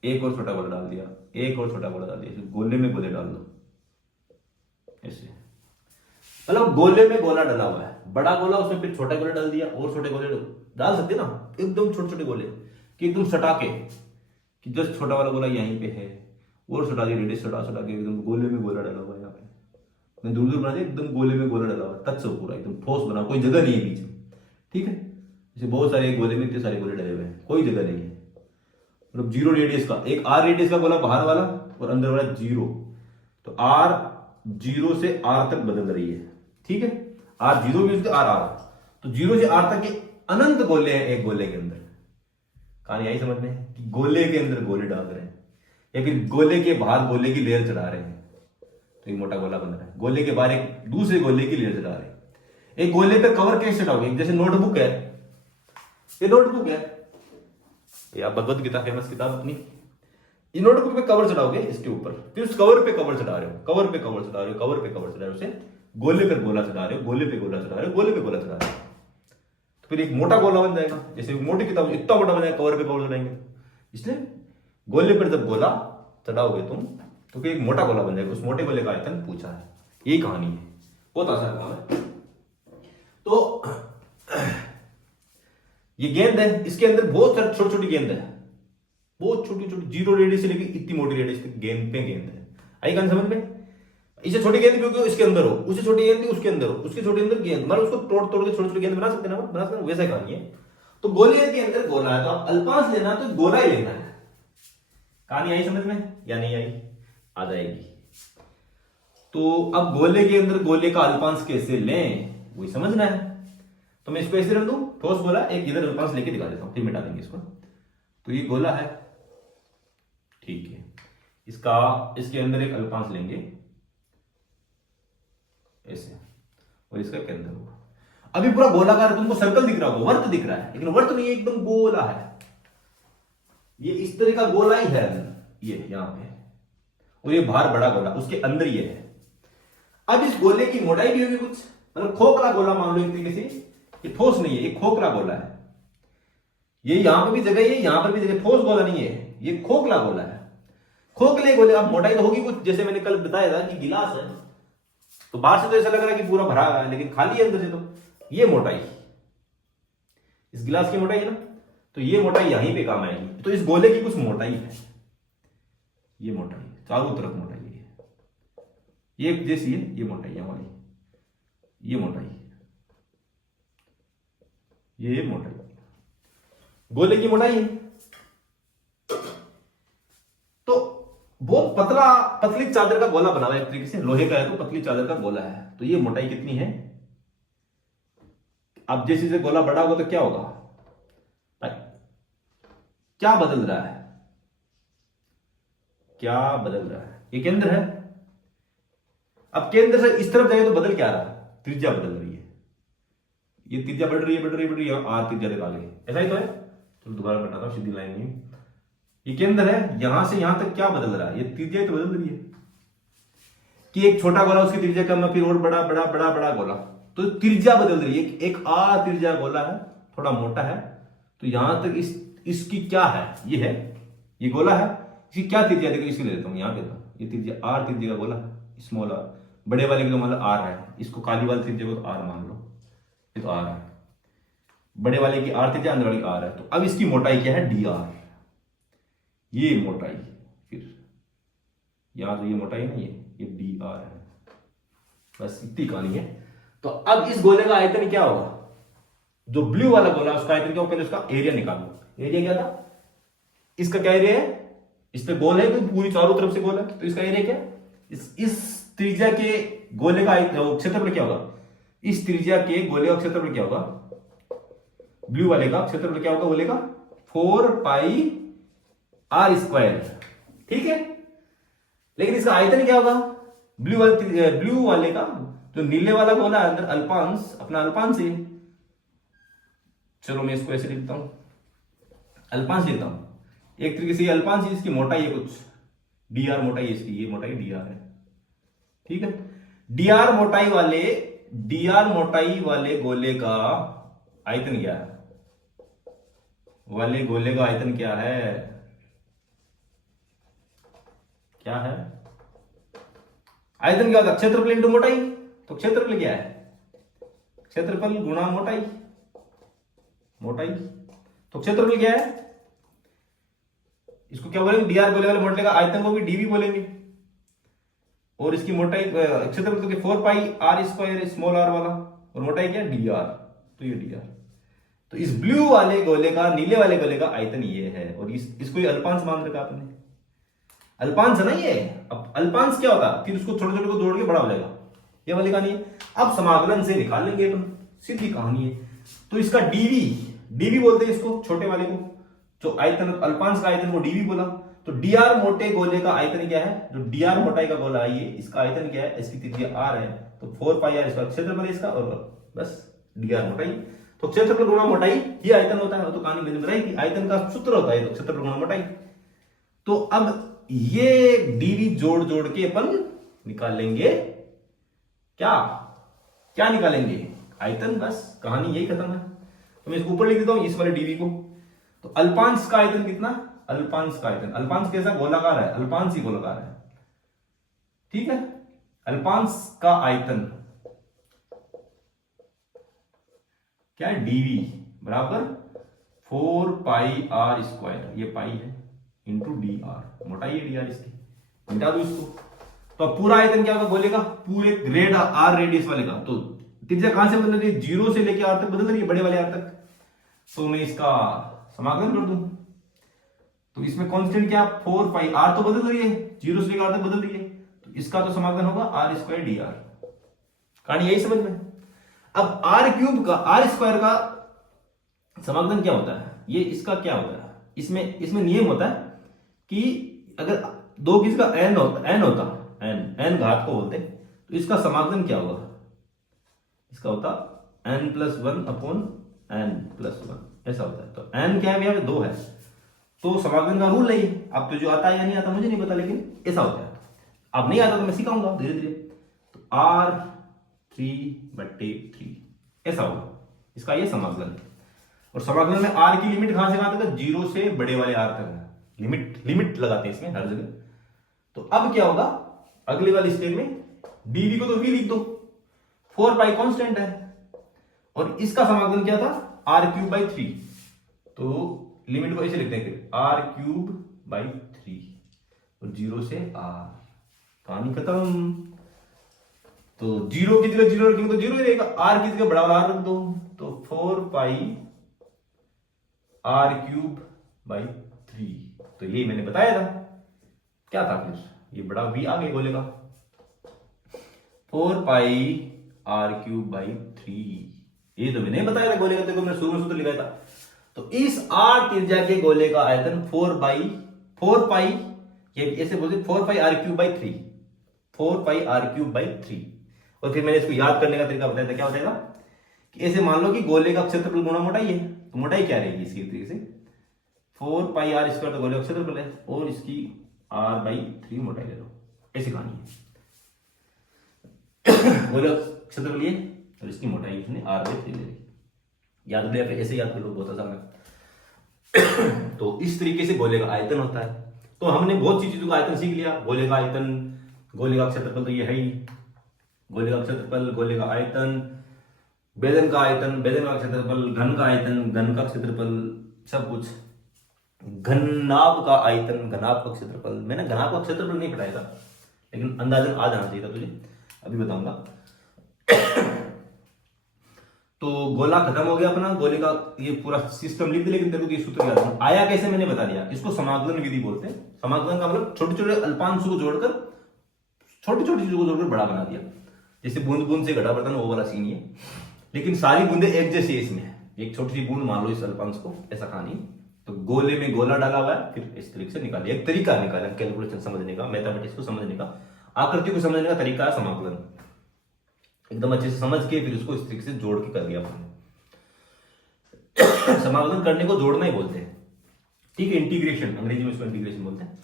एक और छोटा गोला डाल दिया, एक और छोटा गोला डाल दिया, गोले में गोले डाल दो ऐसे। मतलब गोले में गोला डाला हुआ है, बड़ा गोला, उसमें फिर छोटा गोला डाल दिया, और छोटे गोले डाल सकते ना, एकदम छोटे छोटे गोले कि एकदम सटा के, कि जस्ट छोटा वाला गोला यहीं पे है, और सटा दिया, रेडियस सटा के एकदम गोले में गोला डाला हुआ है। यहाँ पे मैं दूर दूर बना दिया, एकदम गोले में गोला डाला हुआ, टच हो पूरा एकदम ठोस बना, कोई जगह नहीं है बीच में, ठीक है। जैसे बहुत सारे गोले में इतने सारे गोले डले हुए हैं, कोई जगह नहीं है, मतलब जीरो रेडियस का, एक आर रेडियस का गोला बाहर वाला और अंदर वाला जीरो, तो आर जीरो से आर तक बदल रही है, ठीक है। आर जीरो भी आर आर, तो जीरो से आर तक के अनंत गोले हैं एक गोले के अंदर। कहानी यही समझ में कि गोले के अंदर गोले डाल रहे हैं, या फिर गोले के बाहर गोले की लेयर चढ़ा रहे हैं, तो एक मोटा गोला बन रहा है। गोले के बाहर एक दूसरे गोले की लेयर चढ़ा रहे हैं। एक गोले पे कवर कैसे चढ़ाओगे, जैसे नोटबुक है, ये नोटबुक है, या भगवत गीता फेमस किताब अपनी, ये नोटबुक पे कवर चढ़ाओगे इसके ऊपर, फिर उस कवर पे कवर चढ़ा रहे हो, कवर पे कवर चढ़ा रहे हो, कवर पे कवर चढ़ा रहे हो, उसे गोले पर गोला चढ़ा रहे हो, गोले पे गोला चढ़ा रहे हो, गोले पे गोला चढ़ा रहे हो, तो फिर एक मोटा गोला बन जाएगा। जैसे मोटी किताब इतना मोटा बन जाएगा, कवर पे कवर चढ़ाएंगे, इसलिए गोले पर जब गोला चढ़ाओगे तुम तो फिर एक मोटा गोला बन जाएगा। उस मोटे गोले का आयतन पूछा है, यही कहानी है, बहुत आसान काम है। तो ये गेंद है, इसके अंदर बहुत सारी छोटी छोटी गेंद है, बहुत छोटी छोटी, जीरो रेडियस से लेकर इतनी मोटी रेडियस तक गेंद पे गेंद है। आई कहानी समझ में। इसे छोटी गेंद क्योंकि इसके अंदर हो, उसे छोटी गेंद उसके अंदर हो, उसके छोटे अंदर गेंद, मतलब उसको तोड़ तोड़ के छोटी छोटी गेंद बना सकते ना, बना सकते, वैसा कहानी है। तो गोले के अंदर गोला है, तो आप अल्पांश लेना तो गोला ही लेना है। कहानी आई समझ में या नहीं आई, आ जाएगी। तो अब गोले के अंदर गोले का अल्पांश कैसे लें, वही समझना है। तो मैं इसको ऐसे रख दूं, ठोस गोला, एक इधर अल्पांश लेके दिखा देता हूं, फिर मिटा देंगे इसको। तो ये गोला है, ठीक है, इसके अंदर एक अल्पांश लेंगे ऐसे, और इसका केंद्र होगा। अभी पूरा गोलाकार, तुमको सर्कल दिख रहा होगा, वर्त दिख रहा है, लेकिन वर्त नहीं, एकदम गोला है, ये इस तरह का गोला ही है, ये यहां पे, और ये बाहर बड़ा गोला, उसके अंदर ये है। अब इस गोले की मोटाई भी होगी कुछ, मतलब खोखला गोला मान लो एक तरीके से, ये ठोस नहीं है, ये खोखला गोला है, ये यहां पर भी जगह है, यहां पर भी जगह, ठोस गोला नहीं है, ये खोखला गोला है। खोखले गोले, अब मोटाई तो होगी कुछ, जैसे मैंने कल बताया था कि गिलास है, तो बाहर से तो ऐसा लग रहा है कि पूरा भरा है, लेकिन खाली है अंदर से, तो ये मोटाई, इस गिलास की मोटाई है ना, तो ये मोटाई यहीं पे काम आएगी। तो इस गोले की कुछ मोटाई है, ये मोटाई चारों तरफ मोटाई है, ये जैसी है, ये मोटाई है हमारी, ये मोटाई, ये मोटाई गोले की मोटाई है। तो बहुत पतली चादर का गोला बना हुआ है एक तरीके से, लोहे का है तो पतली चादर का गोला है, तो ये मोटाई कितनी है। अब जैसे से गोला बड़ा होगा तो क्या होगा, क्या बदल रहा है, क्या बदल रहा है, ये केंद्र है। अब केंद्र से इस तरफ जाए तो बदल क्या रहा, त्रिज्या बदल रही है, ये त्रिज्या बढ़ रही है, बढ़ रही है, बढ़ रही है, आर त्रिज्या तक आ गई, ऐसा ही तो है। चलो दोबारा बताता हूं, सीधी लाइन में, ये केंद्र है, यहां से यहां तक क्या बदल रहा है, ये त्रिज्या तो बदल रही है, कि एक छोटा गोला उसकी त्रिज्या कम है, फिर और बड़ा बड़ा बड़ा बड़ा गोला, तो त्रिज्या बदल रही है। एक आर त्रिज्या गोला है, थोड़ा मोटा है, तो यहां तक इसकी क्या है, ये है, ये गोला है, इसकी क्या त्रिज्या, देखो इसी ले लेता हूं, यहां पे ये त्रिज्या आर त्रिज्या का गोला, स्मॉल आर, बड़े वाले का मतलब आर है, इसको काली वाली त्रिज्या को तो आर मान लो, ये तो आर है, बड़े वाले की आर त्रिज्या, अंदर वाली आर है। तो अब इसकी मोटाई क्या है, डी आर, ये मोटाई, फिर यहां तो ये मोटाई नहीं है, ये डी आर है। बस इतनी कहानी है। तो अब इस गोले का आयतन क्या होगा, जो ब्लू वाला गोला उसका आयतन क्या होगा, पहले उसका एरिया निकालो। एरिया क्या था, इसका क्या एरिया है, इस पे गोल है तो पूरी चारों तरफ से गोल है, तो इसका एरिया क्या, इस त्रिज्या के गोले का क्षेत्रफल क्या होगा, इस त्रिज्या के गोले का क्षेत्रफल क्या होगा, ब्लू वाले का क्षेत्रफल क्या होगा गोले का, 4 पाई आर स्क्वायर। ठीक है, लेकिन इसका आयतन क्या होगा, ब्लू वाले का जो नीले वाला गोला है अंदर अल्पांश, अपना अल्पांश है, चलो मैं इसको ऐसे लिखता हूं, अल्पांश लिखता हूं, एक तरीके से ये अल्पांश है, इसकी मोटाई है कुछ डी आर मोटाई है इसकी, ये मोटाई डी आर है। ठीक है, डी आर मोटाई वाले गोले का आयतन क्या है, वाले गोले का आयतन क्या है, क्या है आयतन, क्या होता है, क्षेत्रफल इंटू मोटाई। तो क्षेत्रफल क्या है, क्षेत्रफल गुणा मोटाई, तो क्षेत्रफल क्या है, इसको क्या बोलेंगे, डीआर गोले वाले मोटे का आयतन को भी डीवी बोलेंगे, और इसकी मोटाई क्षेत्रफल तो 4 पाई आर स्क्वायर स्मॉल आर वाला, और मोटाई क्या डी आर, तो ये डी आर। तो इस ब्लू वाले गोले का नीले वाले गोले का आयतन ये है, और इसको ये अल्पांश मान रखा आपने, अल्पांश है ना ये। अब अल्पांश क्या होता है, फिर उसको छोटे छोटे को जोड़ के बड़ा हो जाएगा, ये वाली कहानी है। अब समाकलन से निकाल लेंगे अपन, सीधी कहानी है। तो इसका डीवी बोलते हैं इसको, छोटे वाले को, जो आयतन अल्पांश का आयतन को डीवी बोला। तो डीआर मोटे गोले का आयतन क्या है, जो डीआर मोटाई का गोला है ये, इसका आयतन क्या है, इसकी त्रिज्या आर है, तो 4 पाई आर इसका क्षेत्रफल इसका, और बस डीआर मोटाई। तो क्षेत्रफल गुणा मोटाई ये आयतन होता है, तो कहानी मैंने बताई कि आयतन का सूत्र होता है तो क्षेत्रफल गुणा मोटाई। तो अब ये डीवी जोड़ जोड़ के अपन निकाल लेंगे क्या निकालेंगे, आयतन। बस कहानी यही खत्म है। तो मैं इसको ऊपर लिख देता हूं इस वाले डीवी को। तो अल्पांश का आयतन कितना, अल्पांश का आयतन, अल्पांश कैसा, गोलाकार है, अल्पांश ही गोलाकार है। ठीक है, अल्पांश का आयतन क्या है, डीवी बराबर 4 पाई आर स्क्वायर, ये पाई है, इंटू डी आर, मोटाई है डी आर इसकी, मिटा दो इसको। तो अब पूरा आयतन क्या होगा बोलेगा, पूरे ग्रेड आर रेडियस वाले का। तो त्रिज्या कहां से बदल रही है, 0 से लेकर आर तक बदल रही है, बड़े वाले आर तक। तो मैं इसका समाकलन कर दूं, तो इसमें कांस्टेंट क्या, 4 पाई आर तो बदल रही है, 0 से लेकर आर तक बदल रही है, तो इसका तो समाकलन होगा आर स्क्वायर डी आर। कहानी यही समझ में। अब आर क्यूब का, आर स्क्वायर का समाकलन क्या होता है, ये इसका क्या होता है, इसमें नियम होता है कि अगर दो किसी का एन होता एन घात को बोलते, तो इसका समाकलन क्या होगा, इसका होता n+1 अपॉन n+1, ऐसा होता है। तो n क्या है, यहाँ पे 2 है, तो समाकलन का रूल नहीं। अब तो जो आता है या नहीं आता मुझे नहीं पता, लेकिन ऐसा होता है। अब नहीं आता तो मैं सिखाऊंगा धीरे धीरे। तो r3/3 ऐसा होगा इसका ये समाकलन। और समाकलन में r की लिमिट कहां से कहां तक है, 0 से बड़े वाले r तक है, लिमिट लगाते हैं इसमें हर जगह। तो अब क्या होगा अगले वाले स्टेप में, dv को तो v लिख दो, 4 पाई कांस्टेंट है, और इसका समाकलन क्या था, r3/3। तो लिमिट को ऐसे लिखते हैं r3/3, और 0 से r, कहानी खत्म। तो 0 की जगह 0 रखेंगे तो 0 ही रहेगा, r की जगह बड़ा वाला r रख दो, तो 4 पाई r3/3। तो यही मैंने बताया था, क्या था फिर, ये बड़ा v आ गया गोले का, 4 पाई r3/3। ये तो मैंने बताया था गोले का, देखो मैंने शुरू में सूत्र लिखा था। तो इस r त्रिज्या के गोले का आयतन 4 पाई, ये ऐसे बोलते 4 पाई r3/3, 4 पाई r3/3। और फिर मैंने इसको याद करने का तरीका बताया था, क्या बताया कि ऐसे मान लो कि गोले का क्षेत्रफल गुणा मोटाई है, तो मोटाई क्या रहेगी इसकी तरीके से, 4 पाई r स्क्वायर तो गोले का क्षेत्रफल है, और इसकी r/3 मोटाई ले लो, ऐसी कहानी है। गोले का क्षेत्रफल ये और इसकी मोटाई इसने r/3 ले ली, याद ले, ऐसे याद कर लो, बहुत आसान है। तो इस तरीके से गोले का आयतन होता है। तो हमने बहुत सी चीजों का आयतन सीख लिया, गोले का आयतन, गोले का क्षेत्रफल तो ये है ही, गोले का क्षेत्रफल, गोले का आयतन, बेलन का आयतन, बेलन का क्षेत्रफल, घन का आयतन, घन का क्षेत्रफल, सब कुछ, घनाभ का आयतन, घनाभ का क्षेत्रफल। मैंने घनाभ का क्षेत्रफल नहीं पढ़ाया था, लेकिन अंदाजन आ जाना चाहिए था तुझे, अभी बताऊंगा। तो गोला खत्म हो गया अपना, गोले का ये पूरा सिस्टम लिख दे, लेकिन तेरे को ये सूत्र याद रखना। आया कैसे मैंने बता दिया, इसको समाकलन विधि बोलते हैं। समाकलन का मतलब छोटे छोटे अल्पांशों को जोड़कर, छोटी छोटी चीजों को जोड़कर बड़ा बना दिया। जैसे बूंद बूंद से घड़ा बर्तन, वो वाला सीन है। लेकिन सारी बूंदे एक जैसी है इसमें, एक छोटी सी बूंद मान लो इस अल्पांश को, ऐसा कहानी। तो गोले में गोला डाला हुआ है, फिर इस तरीके से निकालिए। एक तरीका निकाला कैलकुलेशन समझने का, मैथमेटिक्स को समझने का, आकृति को समझने का तरीका है समाकलन। एकदम अच्छे से समझ के फिर उसको इस तरीके से जोड़ के कर दिया आपने। समाकलन करने को जोड़ना ही बोलते हैं, ठीक है। इंटीग्रेशन, अंग्रेजी में इसको इंटीग्रेशन बोलते हैं।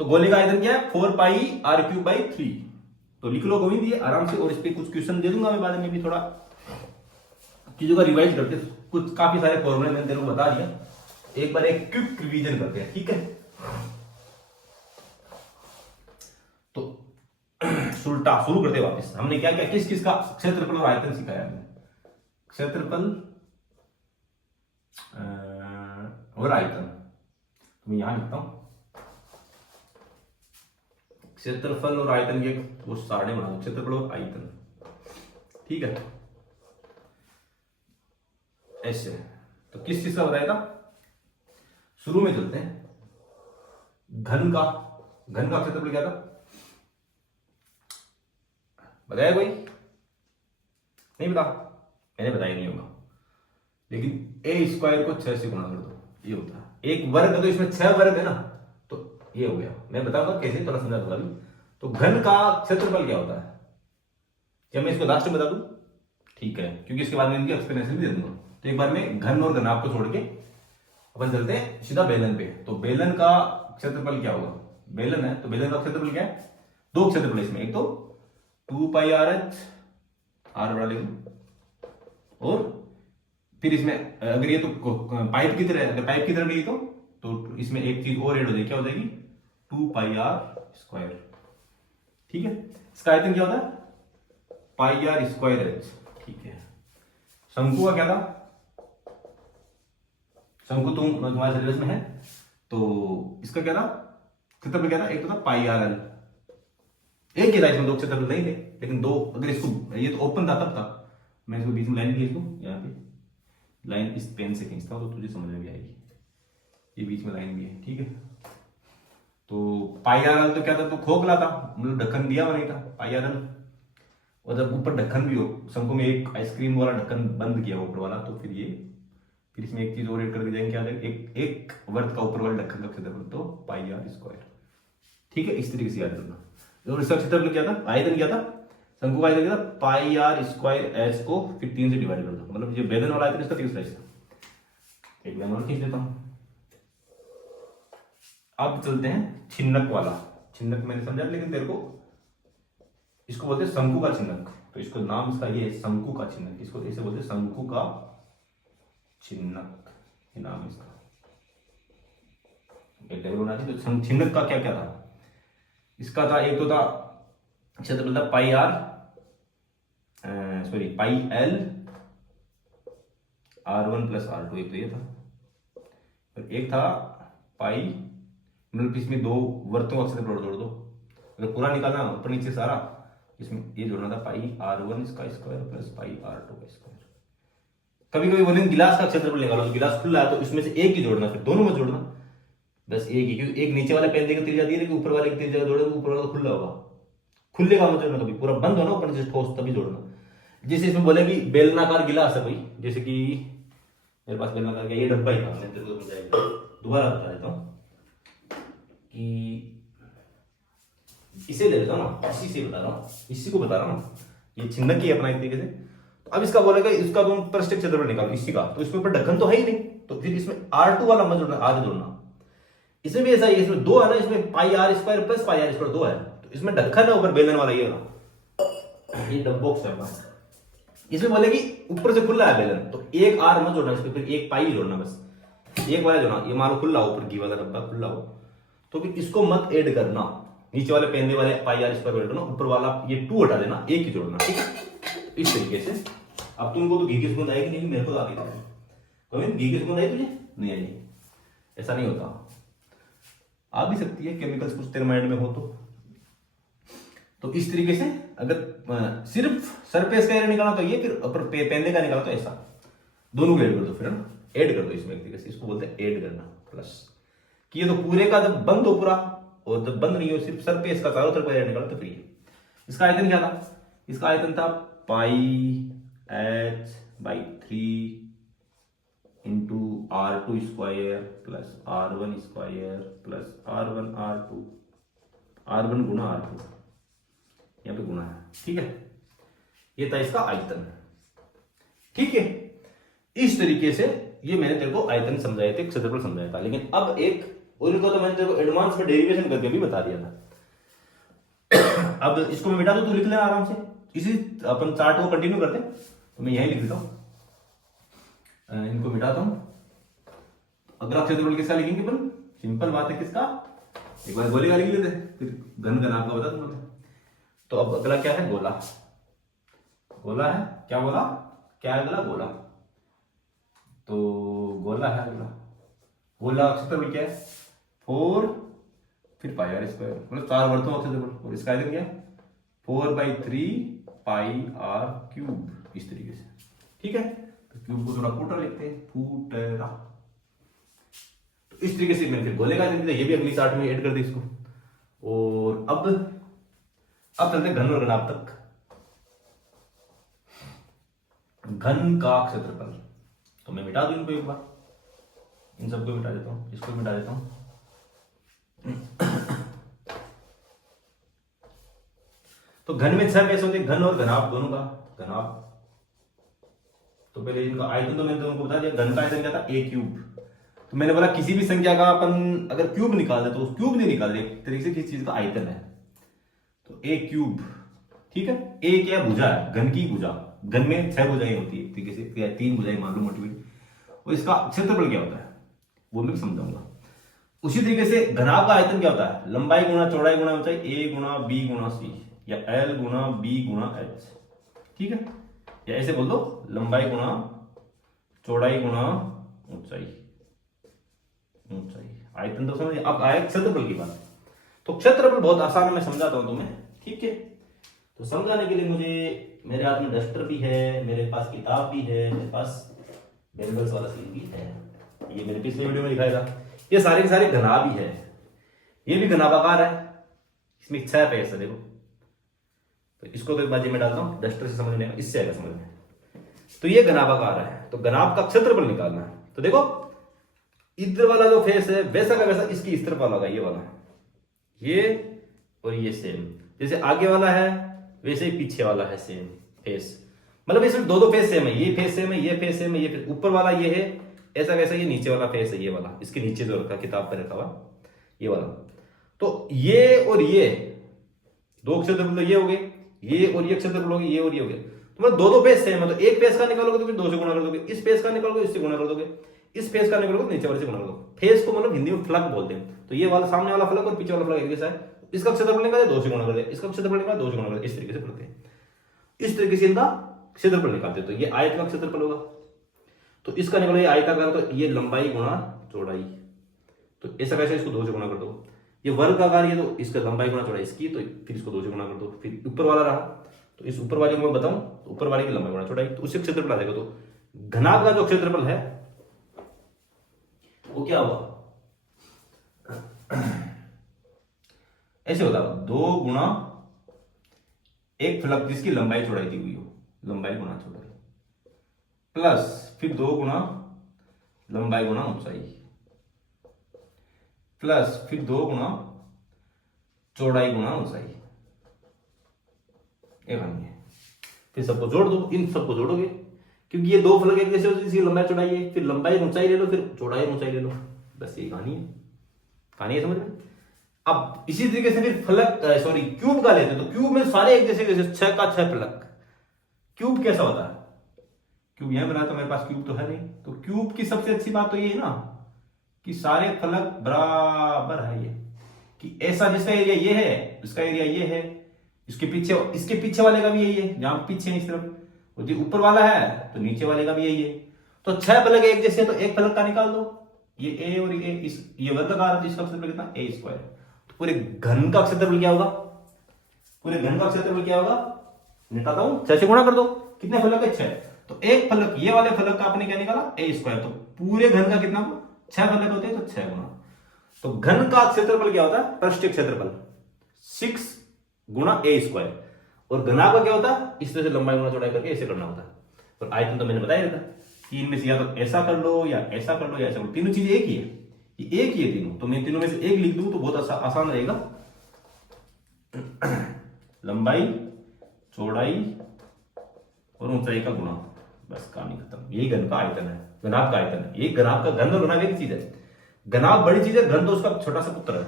तो गोले का आयतन क्या है, 4πr³ 3। तो लिख लो गोविंद ये आराम से, और इस पे कुछ क्वेश्चन दे दूंगा मैं बाद में भी, थोड़ा चीजों का रिवाइज करते। कुछ काफी सारे फॉर्मूले मैंने तेरे को बता दिया, एक बार एक क्विक रिवीजन करते हैं, ठीक है। तो सुलटा शुरू करते हैं वापस। हमने क्या क्या, किस किस का क्षेत्रफल और आयतन सिखाया हमने। क्षेत्रफल और आयतन, तो मैं यहां लिखता हूं, क्षेत्रफल और आयतन के वो सारणी बना दो, क्षेत्रफल और आयतन, ठीक है, ऐसे। तो किस चीज का बताया था, शुरू में चलते हैं। घन का क्षेत्रफल क्या था, बताया कोई, नहीं बता, मैंने बताया नहीं होगा। लेकिन a² को 6 से गुणा कर दो, ये होता है। एक वर्ग, तो इसमें 6 वर्ग है ना, तो ये हो गया। मैं बताऊंगा कैसे, थोड़ा समझा दूंगा अभी। तो घन का क्षेत्रफल क्या होता है, क्या मैं इसको लास्ट में बता दूं, ठीक है, क्योंकि इसके बाद में इनकी एक्सप्लेनेशन भी दे दूंगा। तो एक बार में घन और घनाभ को छोड़ के अपन चलते हैं सीधा बेलन पे। तो बेलन का क्षेत्रफल क्या होगा, बेलन है तो बेलन का क्षेत्रफल क्या है, दो क्षेत्रफल इसमें, एक तो 2πrh, r बड़ा ले लो, और फिर इसमें अगर ये तो पाइप की तरह, अगर पाइप की तरह नहीं तो इसमें एक चीज और ऐड हो जाएगी, क्या हो जाएगी, 2πr², ठीक है। इसका आयतन क्या होता है, πr²h, ठीक है। शंकु का क्या था, शंकु तुम्हारे सिलेबस में है, तो इसका क्या था, क्षेत्रफल क्या था, एक तो था πrl, एक ही था इसमें, दो क्षेत्रफल नहीं थे, लेकिन दो, अगर इसको, ये तो ओपन था तब था, मैं इसको बीच में लाइन खींच दूं, यहाँ पे लाइन इस पेन से खींचता हूं तो तुझे समझ में भी आएगी, ये बीच में लाइन भी है, ठीक है। तो πrl तो क्या था, तो खोखला था, मतलब ढक्कन दिया हुआ नहीं था πrl, और जब ऊपर ढक्कन भी हो, शंकु में एक आइसक्रीम वाला ढक्कन बंद किया ऊपर वाला, तो फिर ये, फिर इसमें एक चीज और ऐड करके जाएंगे, क्या एक वर्ग का ऊपर वाला ढक्कन का क्षेत्रफल, तो πr², ठीक है। इस तरीके से याद रखना। और इसका क्षेत्रफल क्या था, आयतन क्या था, शंकु का आयतन क्या था, πr²h को फिर 3 से डिवाइड कर दो, मतलब ये बेलन वाला आयतन, इसका तीसरा हिस्सा। एक मैं और खींच देता हूं। अब चलते हैं छिन्नक वाला। छिन्नक मैंने समझा, लेकिन तेरे को इसको बोलते हैं शंकु का छिन्नक, तो इसको नाम इसका ये है, शंकु का छिन्नक, इसको ऐसे बोलते हैं, शंकु का छिन्नक, ये नाम है इसका। तो छिन्नक का क्या क्या था, इसका था, एक तो था क्षेत्रफल था πl r1 + r2, एक तो ये था, और एक था पाई, मतलब इसमें दो वर्तों का क्षेत्रफल जोड़ दो, अगर पूरा निकालना ऊपर नीचे सारा, इसमें ये जोड़ना था πr1² + πr2²। कभी कभी बोलेंगे गिलास का क्षेत्रफल निकालो, तो गिलास खुला है तो इसमें से एक ही जोड़ना, फिर दोनों में जोड़ना, बस एक ही, क्योंकि एक नीचे वाले पेंदे की त्रिज्या दी है, ऊपर वाले की त्रिज्या जोड़े तो ऊपर वाला खुला होगा, खुले का मतलब कभी पूरा बंद हो ना ऊपर से ठोस, तभी जोड़ना। जैसे इसमें बोले कि बेलनाकार गिलास है भाई, जैसे कि मेरे पास बेलनाकार क्या, ये डब्बा ही था, मैं तेरे को समझाएगा, दोबारा बता देता हूँ कि इसे ले लेता हूँ ना, इसी से बता रहा हूँ, इसी को बता रहा हूँ, ये छिन्नक ही अपना एक तरीके से। तो अब इसका बोलेगा, इसका तुम पृष्ठ क्षेत्रफल निकालो इसी का, तो इसमें ऊपर ढक्कन तो है ही नहीं, तो फिर इसमें r2 वाला मत जोड़ना, आगे जोड़ना। इसमें भी ऐसा ही है, इसमें दो है ना, इसमें πr² + πr² 2 है, तो इसमें ढक्कन है ऊपर बेलन वाला, ये वाला, ये डब्बॉक्स है। इसमें बोले कि ऊपर से खुला है बेलन, तो एक r मत जोड़ना इसमें, फिर एक पाई जोड़ना, बस एक वाला जोड़ना। ये मान लो खुला हो, ऊपर घी वाला डब्बा खुला हो, तो फिर इसको मत ऐड करना, नीचे वाले पेंदे वाले πr² ऐड करना, ऊपर वाला ये 2 हटा देना, एक ही जोड़ना, ठीक है। इस तरीके से। अब तुमको तो घी की सुगंध आएगी नहीं, मेरे को आ गई, कभी घी की सुगंध आई तुझे, नहीं आई, ऐसा नहीं होता, आ भी सकती है, केमिकल्स कुछ तेरे माइंड में हो तो। तो इस तरीके से अगर सिर्फ सरफेस का एरिया निकालना तो ये, फिर ऊपर पेंदे का निकालना तो ऐसा, दोनों को ऐड कर दो, फिर ना ऐड कर दो इसमें एक तरीके से, इसको बोलते हैं ऐड करना प्लस। कि ये तो पूरे का जब बंद हो पूरा, और जब बंद नहीं हो सिर्फ सरफेस का चारों तरफ एरिया निकालो तो फिर ये। इसका आयतन क्या था? इसका आयतन था πh/3 into R2 square plus R1 square plus R1 गुणा R2, यहाँ पे गुणा है, ठीक है। ये था इसका आयतन, ठीक है। इस तरीके से ये मैंने तेरे को आयतन समझाए थे, क्षेत्रफल समझाया था। लेकिन अब एक और इनको तो मैंने तेरे को एडवांस में डेरिवेशन करके भी बता दिया था। अब इसको मैं मिटा दूं, तू लिख लेना आराम से, इसी अपन चार्ट को कंटिन्यू करते हैं। तो मैं यही लिख देता हूं, इनको मिटाता हूं। अगला क्षेत्रफल किसका लिखेंगे अपन? सिंपल बात है, किसका? एक बार गोले का लिख लेते, फिर घन घन आपका बता दूंगा। तो अब अगला क्या है? गोला। गोला है, क्या बोला? क्या है अगला? गोला। तो गोला है अगला। गोला क्षेत्रफल क्या है? 4 फिर πr स्क्वायर, मतलब 4 वर्तों का क्षेत्रफल। और इसका आयतन क्या है? 4/3 πr³, इस तरीके से, ठीक है। तो क्यूब को थोड़ा फूटा लिखते हैं, फूटरा। तो इस तरीके से मैंने फिर गोले का आयतन दिया, ये भी अगली चार्ट में ऐड कर दे इसको। और अब चलते घन और घनाभ तक। घन का क्षेत्रफल, तो मैं मिटा दूं इनको एक बार, इन सबको मिटा देता हूं, इसको मिटा देता हूं। तो घन में 6 फेस होते हैं, घन और घनाभ दोनों का। घनाभ तो पहले इनका आयतन तो मैंने तुमको बता दिया। घन का आयतन क्या था? a³। तो मैंने बोला किसी भी संख्या का अपन अगर क्यूब निकाल दे, तो उस क्यूब नहीं निकाल दे, एक तरीके से किस चीज का आयतन है। तो a³, ठीक है। a क्या? भुजा है, घन की भुजा। घन में 6 भुजाएं होती है, तरीके से 3 भुजाएं मान लो मोटी। और इसका क्षेत्रफल क्या होता है वो मैं समझाऊंगा। उसी तरीके से घनाभ का आयतन क्या होता है? लंबाई गुणा चौड़ाई गुणा ऊंचाई, a गुणा b गुणा c, या l गुणा b गुणा h, ठीक है। या ऐसे बोल दो, लंबाई गुणा चौड़ाई गुणा ऊंचाई। आयतन तो समझिए। अब आए क्षेत्रफल की बात। तो क्षेत्रफल बहुत आसान है, मैं समझाता हूं तुम्हें, ठीक है। तो समझाने के लिए मुझे, मेरे हाथ में डस्टर भी है, मेरे पास किताब भी है, मेरे पास बेंगल्स वाला सील भी है, ये मैंने पिछले वीडियो में दिखाया था। ये सारे के सारे घनाभ ही है। ये भी घनाभाकार है, इसमें 6 फेस है, देखो। तो इसको तो एक बाजी में डालता हूं, डस्टर से समझने, इससे आएगा समझ में। तो ये घनाभाकार है, तो घनाभ का क्षेत्रफल निकालना है। तो देखो इधर वाला जो फेस है वैसा का वैसा इसकी इस तरफ वाला होगा, ये वाला, ये और ये सेम। जैसे आगे वाला है वैसे ही पीछे वाला है सेम फेस। मतलब इसमें दो फेस सेम है, ये फेस सेम है, ये फेस सेम है, ये फेस ऊपर वाला ये है ऐसा वैसा, ये नीचे वाला फेस है, ये वाला इसके नीचे जो रखा किताब पर रखा हुआ ये वाला। तो ये और ये दो क्षेत्रफल ये हो गए, ये और ये क्षेत्रफल हो गए, ये और ये हो गए। तो मतलब दो फेस सेम है, तो एक फेस का निकालोगे तो फिर 2 से गुणा कर दोगे, इस फेस का निकालोगे इससे गुणा कर दोगे, इस फेस का निकालोगे तो नीचे वाले से गुणा कर दो। फेस को मतलब हिंदी में फलक बोलते हैं। तो ये वाला सामने वाला फलक और पीछे वाला फलक एक जैसा है। इसका क्षेत्रफल निकाले 2 से गुणा कर दे, इसका क्षेत्रफल निकाले 2 से गुणा कर दे, इस तरीके से पढ़ते हैं। इस तरीके से इनका क्षेत्रफल निकालते हैं। तो ये आयत का क्षेत्रफल होगा, तो इसका निकालो ये आयताकार, तो ये लंबाई गुणा चौड़ाई, तो ऐसा कैसे इसको 2 से गुणा कर दो। ये वर्ग आकार, ये तो इसका लंबाई गुणा चौड़ाई इसकी, तो फिर इसको 2 से गुणा कर दो। फिर ऊपर वाला रहा, तो इस ऊपर वाले को मैं बताऊं, तो ऊपर वाले की लंबाई गुणा चौड़ाई, तो उससे क्षेत्रफल आ जाएगा। तो घनाभ का जो क्षेत्रफल है वो क्या होगा? ऐसे होता है 2 गुणा एक फलक जिसकी लंबाई चौड़ाई दी हुई हो, लंबाई गुणा चौड़ाई, प्लस फिर 2 गुणा लंबाई गुणा ऊंचाई, प्लस फिर 2 गुणा चौड़ाई गुणा ऊंचाई। फिर सबको जोड़ दो, इन सबको जोड़ोगे क्योंकि ये 2 फलक एक जैसे होते हैं, इसकी लंबाई चौड़ाई है, फिर लंबाई ऊंचाई ले लो, फिर चौड़ाई ऊंचाई ले लो, बस ये कहानी है। कहानी है समझ में? अब इसी तरीके से फिर फलक क्यूब का लेते हैं। तो क्यूब में सारे एक जैसे 6 का 6 फलक। क्यूब कैसा होता है? क्यूब यहां बना, तो मेरे पास क्यूब तो है नहीं। तो क्यूब की सबसे अच्छी बात तो ये है ना कि सारे फलक बराबर है, ये कि ऐसा जिसका एरिया ये है उसका एरिया ये है, इसके पीछे वाले का भी यही है, जहां पीछे है इस तरफ, और जो ऊपर वाला है तो नीचे वाले का भी यही है। तो 6 फलक एक जैसे, तो एक फलक का निकाल दो, ये ए और ये वर्गाकार है, तो इसका क्षेत्रफल कितना? a²। तो पूरे घन का क्षेत्रफल क्या होगा? पूरे घन का क्षेत्रफल क्या होगा, निकालता हूं, 6 से गुणा कर दो, कितने फलक है 6, तो एक फलक ये वाले फलक का आपने क्या निकाला a स्क्वायर, तो पूरे घन का कितना होगा 6 फलक होते हैं तो 6 गुणा, तो घन का क्षेत्रफल क्या होता है, पृष्ठीय क्षेत्रफल 6 गुणा a स्क्वायर, और घनाभ का क्या होता है, इस तरह से लंबाई गुणा चौड़ाई करके ऐसे करना होता है, और आयतन तो मैंने बताया था कि इनमें से या तो ऐसा कर लो या ऐसा कर लो या ऐसा कर लो, तीनों चीजें एक ही है, ये एक ही है तीनों, तो मैं तीनों में से एक लिख दूं तो बहुत आसान रहेगा, लंबाई चौड़ाई और ऊंचाई का गुणा, बस कहानी खत्म, यही घन का आयतन है, घनाभ का आयतन है, ये घनाभ का, घन और घनाभ एक चीज है, घनाभ बड़ी चीज है, घन तो उसका छोटा सा पुत्र है,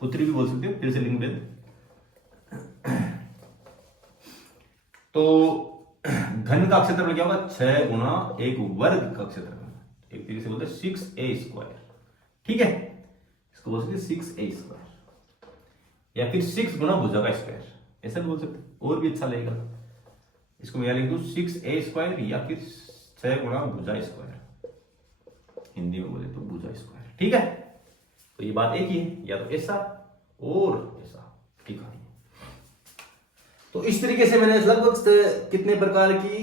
पुत्री भी बोल सकते हो, फिर से लिंग भेद। तो घन का क्षेत्रफल क्या होगा, 6 गुणा एक वर्ग का क्षेत्रफल, एक तरीके से बोलते हैं 6a स्क्वायर, ठीक है, इसको बोल सकते 6a स्क्वायर, या फिर 6 गुणा भुजा का स्क्वायर, ऐसा भी बोल सकते, और भी अच्छा लगेगा, इसको मैं लिख दूं 6a स्क्वायर या फिर 6 गुणा भुजा स्क्वायर, हिंदी में बोले तो भुजा स्क्वायर, ठीक है, तो ये बात एक ही है, या तो ऐसा और ऐसा, ठीक है। तो इस तरीके से मैंने लगभग कितने प्रकार की,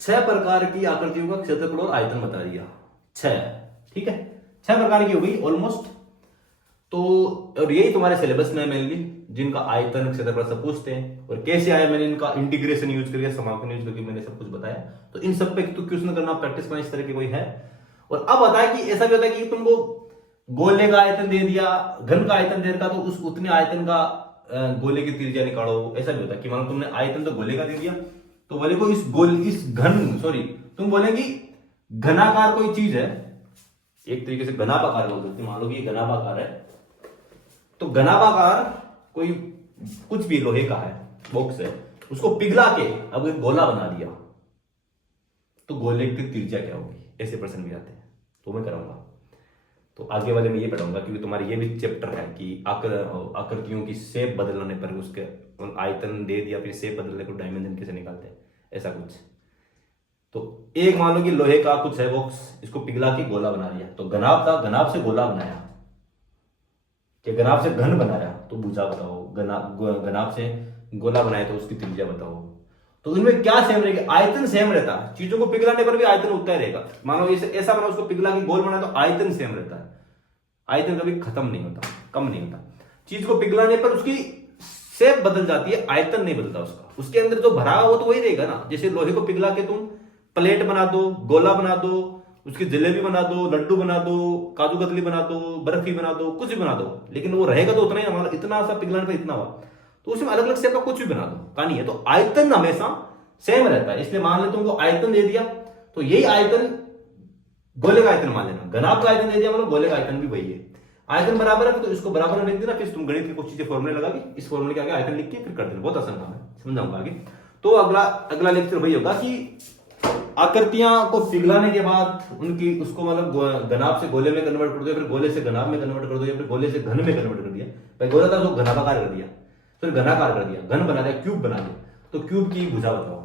6 प्रकार की आकृतियों का क्षेत्रफल और आयतन बता दिया, 6, ठीक है, 6 प्रकार की हो गई ऑलमोस्ट, तो और यही तुम्हारे सिलेबस में मिलेंगे, जिनका आयतन क्षेत्रफल सब पूछते हैं, और कैसे आया मैंने इनका इंटीग्रेशन यूज करके, समाकलन यूज करके मैंने सब कुछ बताया, तो इन सब पे तो क्वेश्चन करना, प्रैक्टिस करना, इस तरह की कोई है, और अब बताया कि ऐसा भी होता है कि तुमको गोले का आयतन दे दिया, घन का आयतन दे रखा, तो उस उतने आयतन का गोले की त्रिज्या निकालो, ऐसा भी होता है कि मानो तुमने आयतन तो गोले का दे दिया, तो बोले को इस घन, सॉरी तुम बोलेंगे घनाकार कोई चीज है, एक तरीके से घनाभाकार बोल सकते, मान लो कि ये घनाभाकार है, तो घनाभाकार कोई कुछ भी लोहे का है, बॉक्स है, उसको पिघला के अब एक गोला बना दिया, तो गोले की त्रिज्या क्या होगी, ऐसे प्रश्न भी आते हैं, तो मैं कराऊंगा, तो आगे वाले में ये पढ़ाऊंगा, क्योंकि तुम्हारे ये भी चैप्टर है कि आकृतियों की शेप बदलने पर उसके आयतन दे दिया, फिर शेप बदलने पर डायमेंशन कैसे निकालते हैं, ऐसा कुछ, तो एक मान लो कि लोहे का कुछ है बॉक्स, इसको पिघला के गोला बना दिया, तो घनाभ था, घनाभ से गोला बनाया, कि घनाभ से घन बनाया तो भुजा बताओ, घनाभ से गोला बनाया तो उसकी त्रिज्या बताओ, तो इनमें क्या सेम रहेगा, आयतन सेम रहता है, चीजों को पिघलाने पर भी आयतन उतना ही रहेगा, मानो ऐसा बना, उसको पिघला के गोल बना तो आयतन सेम रहता है, आयतन कभी खत्म नहीं होता, कम नहीं होता, चीज को पिघलाने पर उसकी शेप बदल जाती है, आयतन नहीं बदलता उसका, उसके अंदर जो भरा हो तो वही रहेगा ना, जैसे लोहे को पिघला के तुम प्लेट बना दो, गोला बना दो, उसकी जलेबी बना दो, लड्डू बना दो, काजू कतली बना दो, बर्फी बना दो, कुछ भी बना दो, लेकिन वो रहेगा तो उतना ही, हमारा इतना सा पिघलाने पर इतना हुआ, तो उसमें अलग अलग शेप का कुछ भी बना दो, कहानी है, तो आयतन हमेशा सेम रहता है, इसलिए मान ले तुमको आयतन दे दिया, तो यही आयतन गोले का आयतन मान लेना, घनाभ का आयतन दे दिया मतलब गोले का आयतन भी वही है, आयतन बराबर है तो इसको बराबर में लिख देना, फिर तुम गणित की कुछ चीजें फॉर्मूले लगा के इस फॉर्मूले के आगे आयतन लिख के फिर कर देना, बहुत आसान काम है, समझाऊंगा आगे। तो अगला लेक्चर वही होगा कि आकृतियां को पिघलाने के बाद उनकी उसको मतलब घनाभ से गोले में कन्वर्ट कर दो, फिर गोले से घनाभ में कन्वर्ट कर दो, या फिर गोले से घन में कन्वर्ट कर दिया, भाई गोला था उसको घनाभाकार कर दिया, फिर घनाकार कर दिया, घन बना दिया, क्यूब बना दिया, तो क्यूब की भुजा बताओ,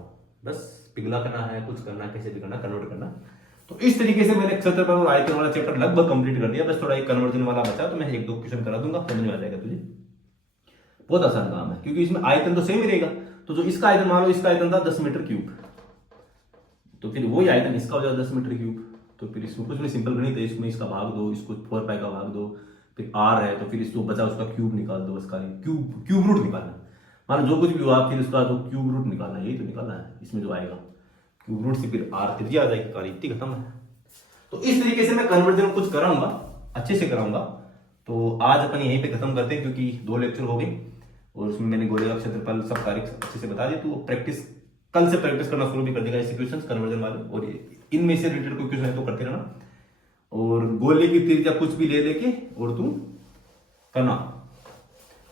बस पिघला करना है, कुछ करना है, कैसे भी करना, कन्वर्ट करना। तो इस तरीके से मैंने क्षेत्रफल और आयतन वाला चैप्टर लगभग कंप्लीट कर दिया, बस थोड़ा एक कन्वर्जन वाला बचा, तो मैं 1-2 क्वेश्चन करा दूंगा, समझ में आ जाएगा तुझे, बहुत आसान काम है, क्योंकि इसमें आयतन तो सेम ही रहेगा, तो जो इसका आयतन मान लो इसका आयतन था 10 मीटर क्यूब, तो फिर वही आयतन इसका हो जाएगा 10 मीटर क्यूब, तो फिर इसमें कुछ नहीं, सिंपल गणित है, इसमें इसका भाग दो, इसको 4 पाई का भाग दो, फिर r है तो फिर इसको बचा उसका क्यूब निकाल दो, बस खाली क्यूब रूट निकालना, मानो जो कुछ भी हुआ फिर उसका जो क्यूब रूट निकालना, यही तो निकालना है, इसमें जो आएगा क्यूब रूट से फिर r त्रिज्या आ जाएगी, कहानी इतनी खत्म है। तो इस तरीके से मैं कन्वर्जन कुछ कराऊंगा, अच्छे से कराऊंगा, तो आज अपन यहीं पे खत्म करते हैं, क्योंकि 2 लेक्चर हो गए और उसमें मैंने गोले का क्षेत्रफल सब तारीख अच्छे से बता दी, तो प्रैक्टिस कल से प्रैक्टिस करना शुरू भी कर देगा ऐसे क्वेश्चंस कन्वर्जन वाले, और इनमें से रिलेटेड कोई क्वेश्चन है तो करते रहना, और गोले की त्रिज्या कुछ भी ले लेके और तू करना।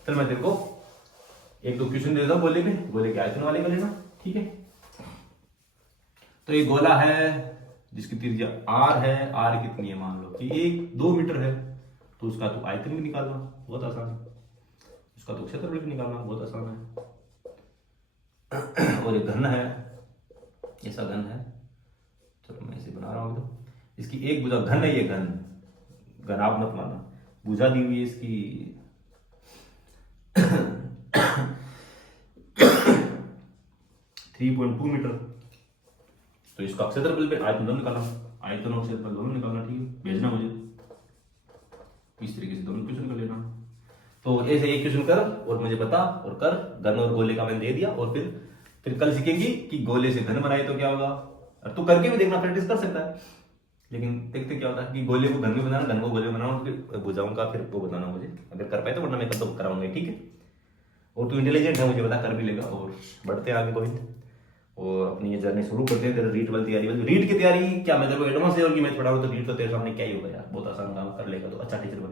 चल मैं तेरे को 1-2 क्वेश्चन दे देता हूं गोले के आयतन वाले का लेना, ठीक है। तो ये गोला है जिसकी त्रिज्या r है, r कितनी है, मान लो कि 1-2 मीटर है, तो उसका तो आयतन भी निकालना बहुत आसान है, उसका तो क्षेत्रफल भी निकालना बहुत आसान है, और एक घन है, ऐसा घन है, चलो मैं इसे बना रहा हूं, तो इसकी एक भुजा, घन है ये, घनाभ मत मानना, भुजा दी हुई है इसकी 3.2 मीटर। तो इसका क्षेत्रफल पे आयतन दोनों निकालना, आयतन और क्षेत्रफल दोनों निकालना, ठीक है, भेजना मुझे इस तरीके से दोनों क्वेश्चन कर लेना। तो ऐसे एक क्वेश्चन कर और मुझे बता और कर, घन और गोले का मैंने दे दिया। और फिर कल सीखेंगे कि गोले से घन बनाए तो क्या होगा, और तू करके भी देखना, प्रैक्टिस कर सकता है। लेकिन देखते क्या होता है कि गोले को घन में बनाना, घन को गोले में बनाना, फिर भुजाओं का फिर वो बताना मुझे, अगर कर पाए तो, वरना मैं कल तो कराऊंगा, ठीक है। और तू इंटेलिजेंट है, मुझे बता कर भी लेगा। और बढ़ते हैं आगे गोविंद, और अपनी ये जर्नी शुरू करते हैं। तेरे रीट वाली तैयारी, रीट की तैयारी क्या, मैं तेरे को एडवांस लेवल की मैथ पढ़ा रहा हूँ, तो रीट तो तेरे सामने क्या ही होगा यार, बहुत आसान काम कर लेगा तो अच्छा टीचर बन।